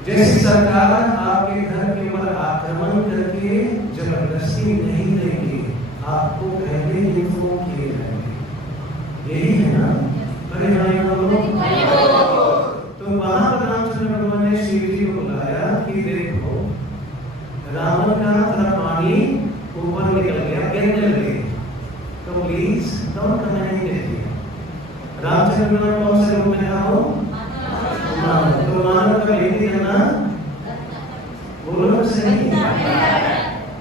जैसे सरकार आपके घर के ऊपर आक्रमण करके जबरदस्ती नहीं देंगे, आपको पहले इन्फॉर्म किए जाएंगे, यही है ना? बड़े भाई तो वहां पर रामचंद्र भगवान ने शिव जी को बुलाया कि देखो रावण का थोड़ा पानी ऊपर निकल गया, गिरने लगे, तो प्लीज डोंट कम एनी देखिए। रामचंद्र भगवान कौन से रूप में था वो? मानव। तो मानव का व्यक्ति करना बोलो सही।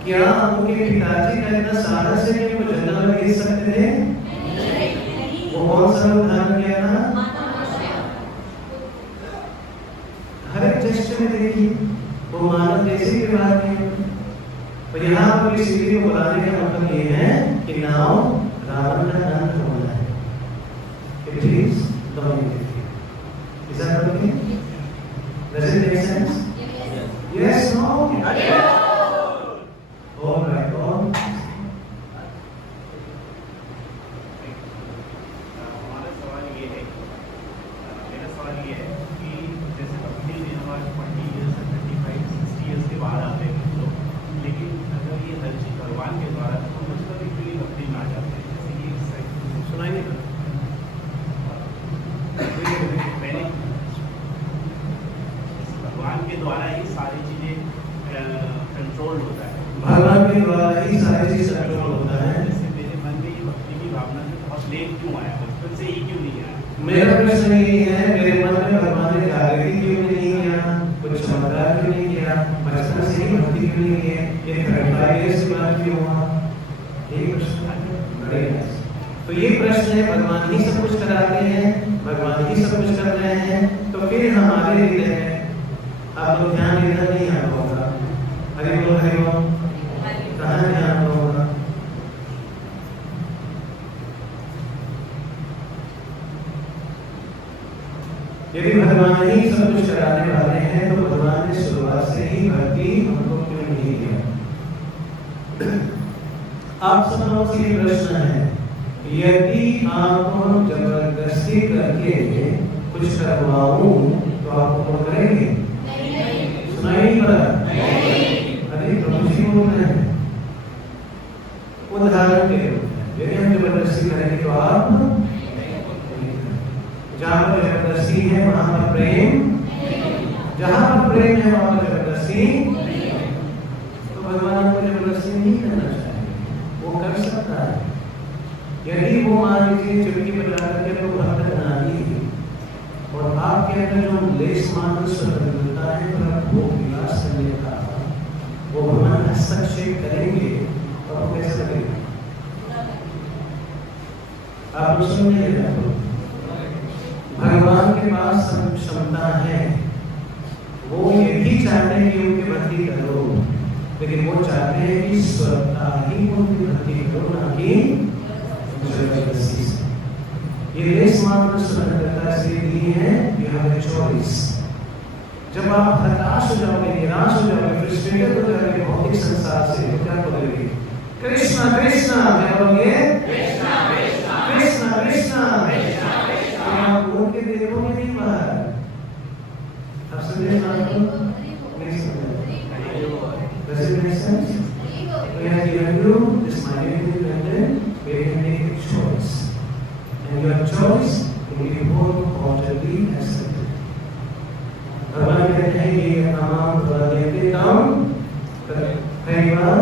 क्या उनके पिताजी का इतना सारा से कि वो जंगल में गिर सकते थे? वो कौन सा रूप धारण किया था? हर एक जस्ट में देखिए वो मानव जैसे ही व्यवहार किया। तो यहाँ पर इस शिव को बुलाने का मतलब ये है कि नाउ रावण का अंत होना है। It is dominated. Is that okay? Does it make sense? Yes. No? All right. On. हमारा सवाल ये है, मेरा सवाल ये है कि जैसे अपने दिन हमारे 40 years से 35, 60 years के बाद आते हैं लोग, लेकिन अगर ये हर चीज भगवान के द्वारा तो मुझको भी फीलिंग अपनी में आ जाते हैं। जैसे ये सुनाई नहीं पड़ा मैंने भगवान के द्वारा ही सारी चीजें कंट्रोल होता है, भगवान के द्वारा ही सारी चीज कंट्रोल होता है। जैसे मेरे मन में ये भक्ति की भावना से बहुत लेट क्यों आया, बचपन से ही क्यों नहीं आया? मेरा प्रश्न यही है, मेरे मन में भगवान ने जागृति क्यों नहीं किया, कुछ चमत्कार क्यों नहीं किया, बचपन से ही भक्ति क्यों नहीं है, ये 35 years के बाद क्यों हुआ? यही प्रश्न है। तो ये प्रश्न है, भगवान ही सब कुछ कराते हैं, भगवान ही सब कुछ कर रहे हैं, तो फिर हमारे हृदय में आप लोग ध्यान इधर नहीं आता होगा। हरि बोल हरि बोल, कहाँ ध्यान होगा? यदि भगवान ही सब कुछ कराने वाले हैं तो भगवान ने शुरुआत से ही भक्ति हमको क्यों नहीं दिया? आप सब लोगों से प्रश्न है, यदि आपको जबरदस्ती करके कुछ करवाऊं तो आप वो करेंगे? सुनाई नहीं पड़ा? अरे प्रभु जी बोल रहे हैं, उदाहरण के यदि हम जबरदस्ती करेंगे तो आप, जहाँ पर जबरदस्ती है वहां पर प्रेम, जहाँ पर प्रेम है वहां पर जबरदस्ती, तो भगवान को जबरदस्ती नहीं करना चाहिए, वो कर यदि वो मान लीजिए चुटकी बजा करके तो भक्त बनाती है और आपके अंदर जो लेस मात्र स्वतंत्रता है वो विलास करने का वो भगवान हस्तक्षेप करेंगे तो आप कैसे करेंगे? आप सुनिए, भगवान के पास क्षमता है, वो यही चाहते हैं कि उनकी भक्ति करो, लेकिन वो चाहते हैं कि स्वतः ही उनकी भक्ति करो, ना कि जबरदस्ती से। ये लेस मात्र स्वतंत्रता से दी है, यू हैव अ चॉइस। जब आप हताश हो जाओगे, निराश हो जाओगे, फ्रस्ट्रेटेड हो जाओगे भौतिक संसार से, तो क्या बोलोगे? कृष्णा कृष्णा, क्या बोलोगे? कृष्णा कृष्णा कृष्णा कृष्णा कृष्णा। आप बोल के देखोगे नहीं बाहर, आप समझे ना? नहीं समझे? Does it make sense? We have given you this money independent, we can make a choice, and your choice will be wholeheartedly accepted. भगवान कहते हैं ये तमाम देते काम कई बार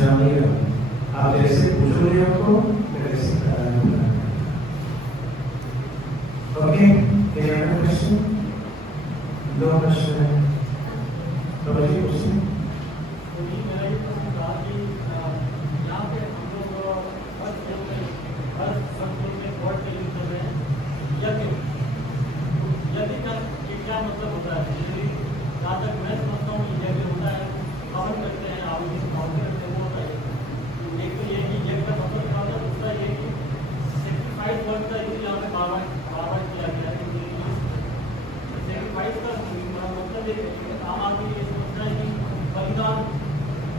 जानिए, आप जैसे पूछोगे आपको मैं वैसे कराऊंगा। ओके, क्या है क्वेश्चन? दो प्रश्न है, तो बच्चे पूछिए। मतलब होता है जहाँ तक मैं समझता हूँ यज्ञ होता है, हवन करते हैं, आहुति करते हैं, वो होता है। एक तो ये कि यज्ञ का मतलब क्या होता है, दूसरा ये कि सेक्रीफाइस वर्ड का यूज यहाँ पे बार बार किया गया है। सेक्रीफाइस का मतलब ये आम आदमी ये सोचता है कि बलिदान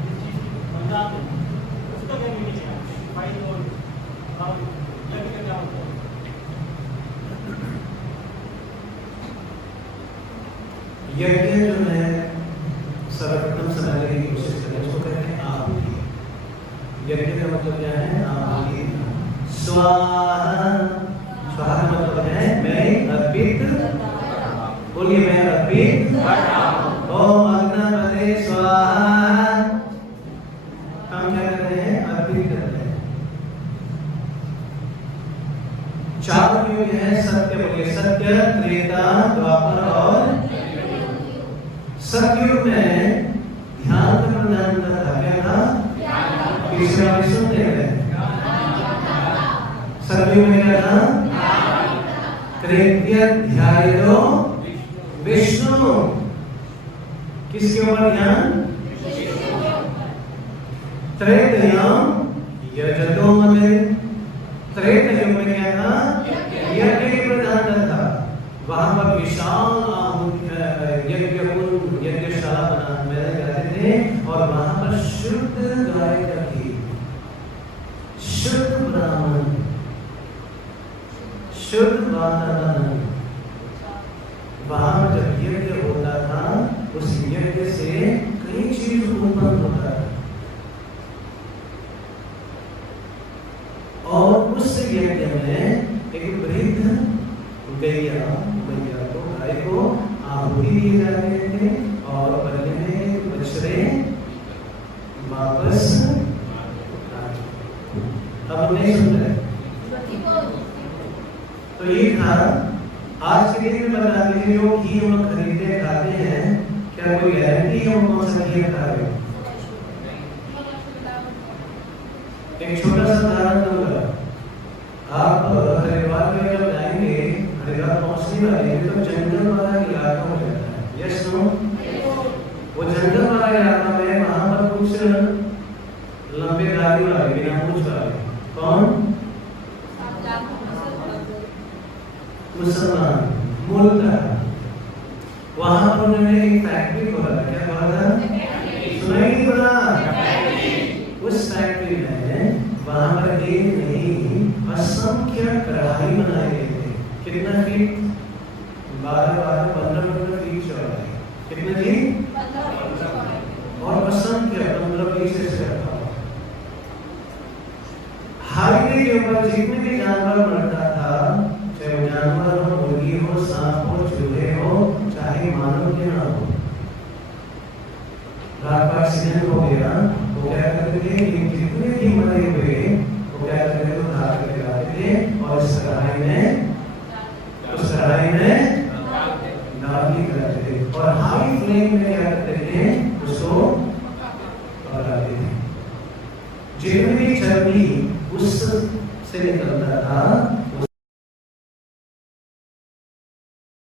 इस चीज़ की बलिदान है, उसका क्या मीनिंग है? सेक्रीफाइस और यज्ञ का क्या मतलब है? यज्ञ जो है सर्वप्रथम समझने की कोशिश करें, उसको कहते हैं आहुति। यज्ञ का मतलब क्या है? आहुति। स्वाहा, स्वाहा का मतलब है मैं अर्पित, बोलिए मैं अर्पित ओम अग्नपते स्वाहा। हम क्या करते हैं? अर्पित करते हैं। चार युग है सत्य, बोलिए सत्य, त्रेता, द्वापर और सतयुग में ध्यान का प्रधान था, क्या था? तीसरा विष्णु देव। सतयुग में क्या था? त्रेता ध्यायतो विष्णु। किसके ऊपर ध्यान? त्रेतयम यजतो मते। त्रेता युग में क्या था? यज्ञ की प्रधानता था। वहां पर विशाल यज्ञशाला बनाए जाते थे और वहां पर शुद्ध गाय का घी, शुद्ध ब्राह्मण, शुद्ध वातावरण, वहां जब यज्ञ होता था उस यज्ञ से कई चीज उत्पन्न होता था और उस यज्ञ में एक वृद्ध गैया को गाय को आहुति दिए जाते थे और बदले में बछड़े वापस। अब नहीं सुन रहे? तो ये था आज के दिन में बता दीजिए, जो घी हम खरीदते खाते हैं, क्या कोई गारंटी है हम कौन सा घी खा रहे हैं? एक छोटा सा उदाहरण दूंगा। आप हरिद्वार में जब जाएंगे, हरिद्वार पहुंचने वाले तो जंगल वाला इलाका हो जाता है, यस नो? वो जंगल वाला इलाका में वहां पर कुछ लंबे दाढ़ी वाले, बिना मूंछ वाले, कौन? मुसलमान, मूलतः वहां पर उन्होंने एक फैक्ट्री खोला। क्या खोला था? सुनाई नहीं पड़ा? उस फैक्ट्री में वहां पर एक नहीं असंख्य कढ़ाई बनाए गए थे। कितना फीट? 12-12, 15-15 फीट चौड़ाई। कितना जी? और असंख्य 15-20 ऐसे रखा हुआ। हाईवे के ऊपर जितने भी जानवर मरता था, चाहे वो जानवर हो, मुर्गी हो, सांप हो, चूहे हो, चाहे मानव के ना हो, रात का एक्सीडेंट हो गया, वो क्या करते थे? जितने भी मरे हुए वो क्या करते थे? थे और हाई फ्लेम में क्या करते थे, उसको पकाते थे। जितनी चर्बी उससे निकलता था